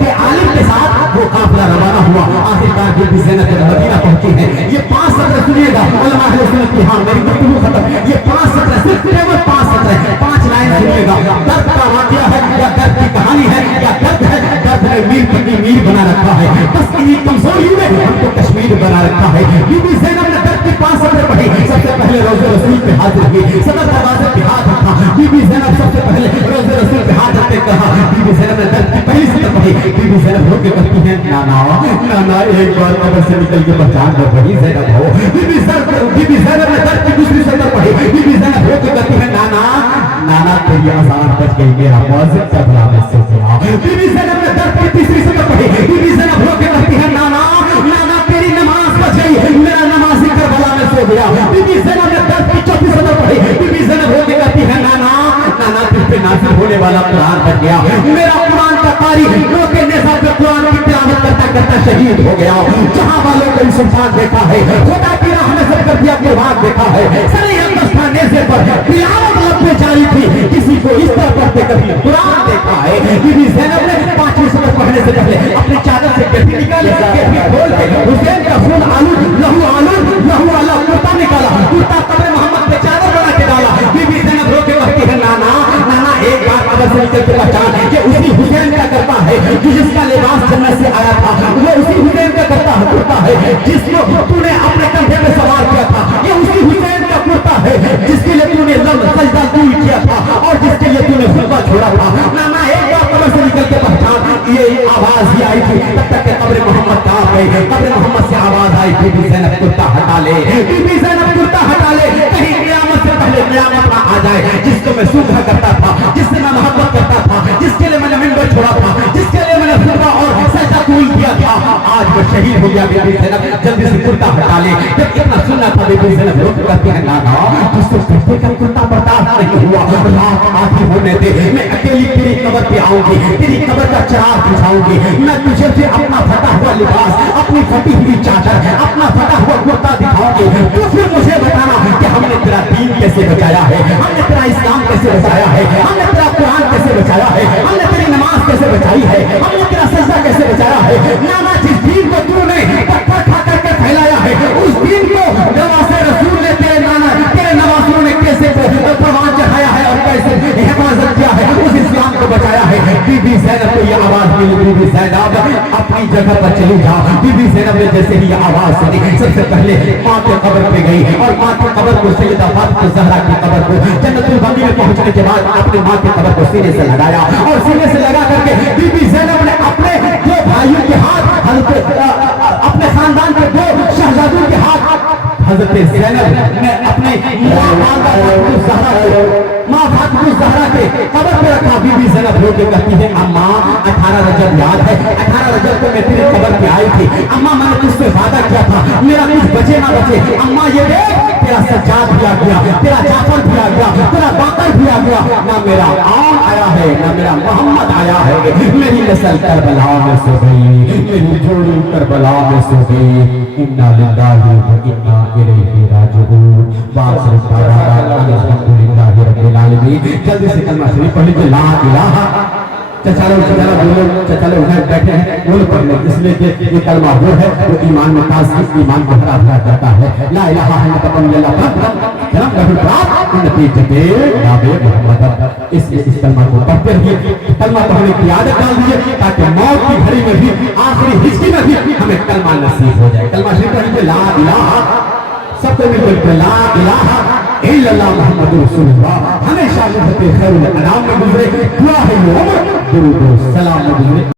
के आलिम के साथ वो काफिला रवाना हुआ। आखिरकार बीबी ज़ैनब मदीना पहुंची है। ये 5 सत्र सुनिएगा उलमा अहले सुन्नत की, हाँ मेरी गुफ्तगू खत्म। ये 5 सत्र सिर्फ केवल 5 सत्र है, 5 लाइन सुनिएगा। दर्द का वाक़या है या दर्द की कहानी है या दर्द है, दर्द ने मीर पन्नी मीर बना रखा है, बस इन्हीं कमजोरियों में हमको कश्मीर बना रखा है। बीबी ज़ैनब ने दर्द की 5 सत्र पढ़ी, सबसे पहले रोज़े रसूल पे हाजिर हुई, सदर दरवाजे पे हाथ रखा। बीबी ज़ैनब सबसे पहले रोज़े रसूल पे हाथ रखते कहा, बीबी ज़ैनब ने दर्द की पहली सत्र पढ़ी। बीबी ज़ैनब होकर कहती है नाना एक बार कब्र से निकल के पहचान लो बड़ी ज़ैनब हो। बीबी ज़ैनब ने दर्द की दूसरी सत्र पढ़ी। बीबी ज़ैनब होकर कहती है नाना तेरी अज़ान बच गई, मेरा मुअज्जिन करबला में सो गया। बीबी ज़ैनब ने दर्द की तीसरी सत्र पढ़ी। बीबी ज़ैनब होकर कहती है नाना तेरी नमाज बच गई, मेरा नमाज़ी करबला में सो गया। बीबी ज़ैनब ने दर्द की चौथी सत्र पढ़ी। बीबी ज़ैनब होकर कहती है नाना तुझ पे नाज़िल होने वाला कुरान बच गया, मेरा कुरान का कारी रोके नेज़ा पे कुरान की तिलावत करता करता शहीद हो गया। जहां वालों को इंसान देखा है, खुदा की राह में सब कर दिया कुर्बान देखा है। सरे अकस्ता नेज़े पर तिलावत लब पे जारी थी, किसी को इस तरह पढ़ते कभी कुरान देखा है। बीबी ज़ैनब ने 5वीं सूरत पढ़ने से पहले अपनी चादर से गठरी निकाली, गठरी खोल के हुसैन का खून लहू आलू कुर्ता निकाला, कुर्ता कब्र मोहम्मद पे चादर बना के डाला। बीबी ज़ैनब रोके कहती है नाना एक बार कब्र से निकल के पहचान कि उसी हुसैन का करता है जो जिसका लिबास जन्नत से आया था, वो उसी हुसैन का करता है जिसको तूने अपने कंधे में सवार किया था, ये उसी हुसैन का कुर्ता है जिसके लिए तूने सजदा दूर किया था और जिसके लिए तूने खुतबा छोड़ा था। नाना एक निकल के पहचान ये आवाज ही आई थी। तब तक के कब्र मोहम्मद का आ गई। कब्र मोहम्मद से आवाज आई, बीबी ज़ैनब कुर्ता हटा ले, बीबी ज़ैनब कुर्ता हटा ले, कहीं क़यामत से पहले क़यामत ना आ जाए। जिसको मैं सुधा करता था, जिससे मैं मोहब्बत करता था, जिसके लिए मैंने मिंबर छोड़ा था, जिसके लिए मैंने खुतबा और सजदा कबूल किया था, आज वो शहीद हो गया। बीबी ज़ैनब जल्दी से कुर्ता हटा ले। जब इतना सुनना था, बीबी ज़ैनब रोक करती है, ना तुझसे कुर्ते का कुर्ता बर्दाश्त नहीं हुआ, रात आधी होने दे, मैं अकेली तेरी कब्र पे आऊंगी, तेरी कब्र का चिराग बुझाऊंगी, मैं तुझे से अपना फटा हुआ लिबास, अपनी फटी हुई चादर, अपना फटा हुआ कुर्ता दिखाऊंगी। तो फिर मुझे बताना कि हमने तेरा दीन कैसे बचाया है, हमने तेरा इस्लाम कैसे बचाया है, हमने तेरा कुरान कैसे बचाया है, हमने तेरी नमाज कैसे बचाई है, हमने तेरा सजदा कैसे बचाया है। नाना जिस दीन को तूने पत्थर खा करके फैलाया है, उस दीन को नवासे रसूल ने तेरे नाना तेरे नवासियों ने कैसे प्रमाण चढ़ाया है और कैसे हिफाजत किया है, उस इस्लाम को बचाया है। बीबी ज़ैनब को ये आवाज मिली, बीबी ज़ैनब अपनी जगह पर चली जाओ। बीबी ज़ैनब ने जैसे ही ये आवाज सुनी, सबसे पहले माँ के कब्र पे गई और माँ के कब्र को सैयदा फातिमा ज़हरा की कब्र को जन्नतुल बकी में पहुंचने के बाद अपनी माँ के कब्र को सीने से लगाया और सीने से लगा करके बीबी ज़ैनब ने अपने दो भाइयों के हाथ, अपने खानदान के दो शहजादों के हाथ हजरत ज़ैनब ने अपने माँ फातिमा ज़हरा के कब्र पे रखा। बीबी ज़ैनब रो के कहती है, अम्मा 18 रजब याद है, 18 रजब को मैं तेरे कब्र पे आई थी। अम्मा मैंने तुझसे वादा किया था, मेरा कुछ बचे ना बचे। अम्मा ये देख, तेरा सज्जाद भी आ गया, तेरा जाफर भी आ गया, तेरा बाकर भी आ गया, ना मेरा आम आया है, ना मेरा मोहम्मद आया है। मेरी नस्ल करबला में सो गई, मेरी जोड़ी करबला में सो गई। इन्ना लिल्लाहि व इन्ना इलैहि राजिऊन। अल्हम्दुलिल्लाहि रब्बिल आलमीन। जल्दी से कलमा शरीफ पढ़ लीजिए, ला इलाहा। चचा लोग उधर बैठे हैं, वो लोग पढ़ लें, इसलिए कि ये कलमा वो है वो ईमान में ताज़गी, ईमान को हरा भरा करता है। ला इलाहा इल्लल्लाह जनाब रब्बुल प्राप्त नतीजते नाबे मोहम्मद। इसलिए इस कलमा को पढ़ते रहिए, कलमा पढ़ने की आदत डाल दीजिए ताकि मौत की घड़ी में भी, आखिरी हिचकी में भी हमें कलमा नसीब हो जाए। कलमा शरीफ पढ़ लीजिए, ला इलाहा। सबको मिलकर ला इलाहा इल्लल्लाह मुहम्मदुर रसूलुल्लाह। हमेशा मुहब्बत खैरुल अनाम में गुजरे, दुआ है उम्र, दुरूद सलाम में गुजरे।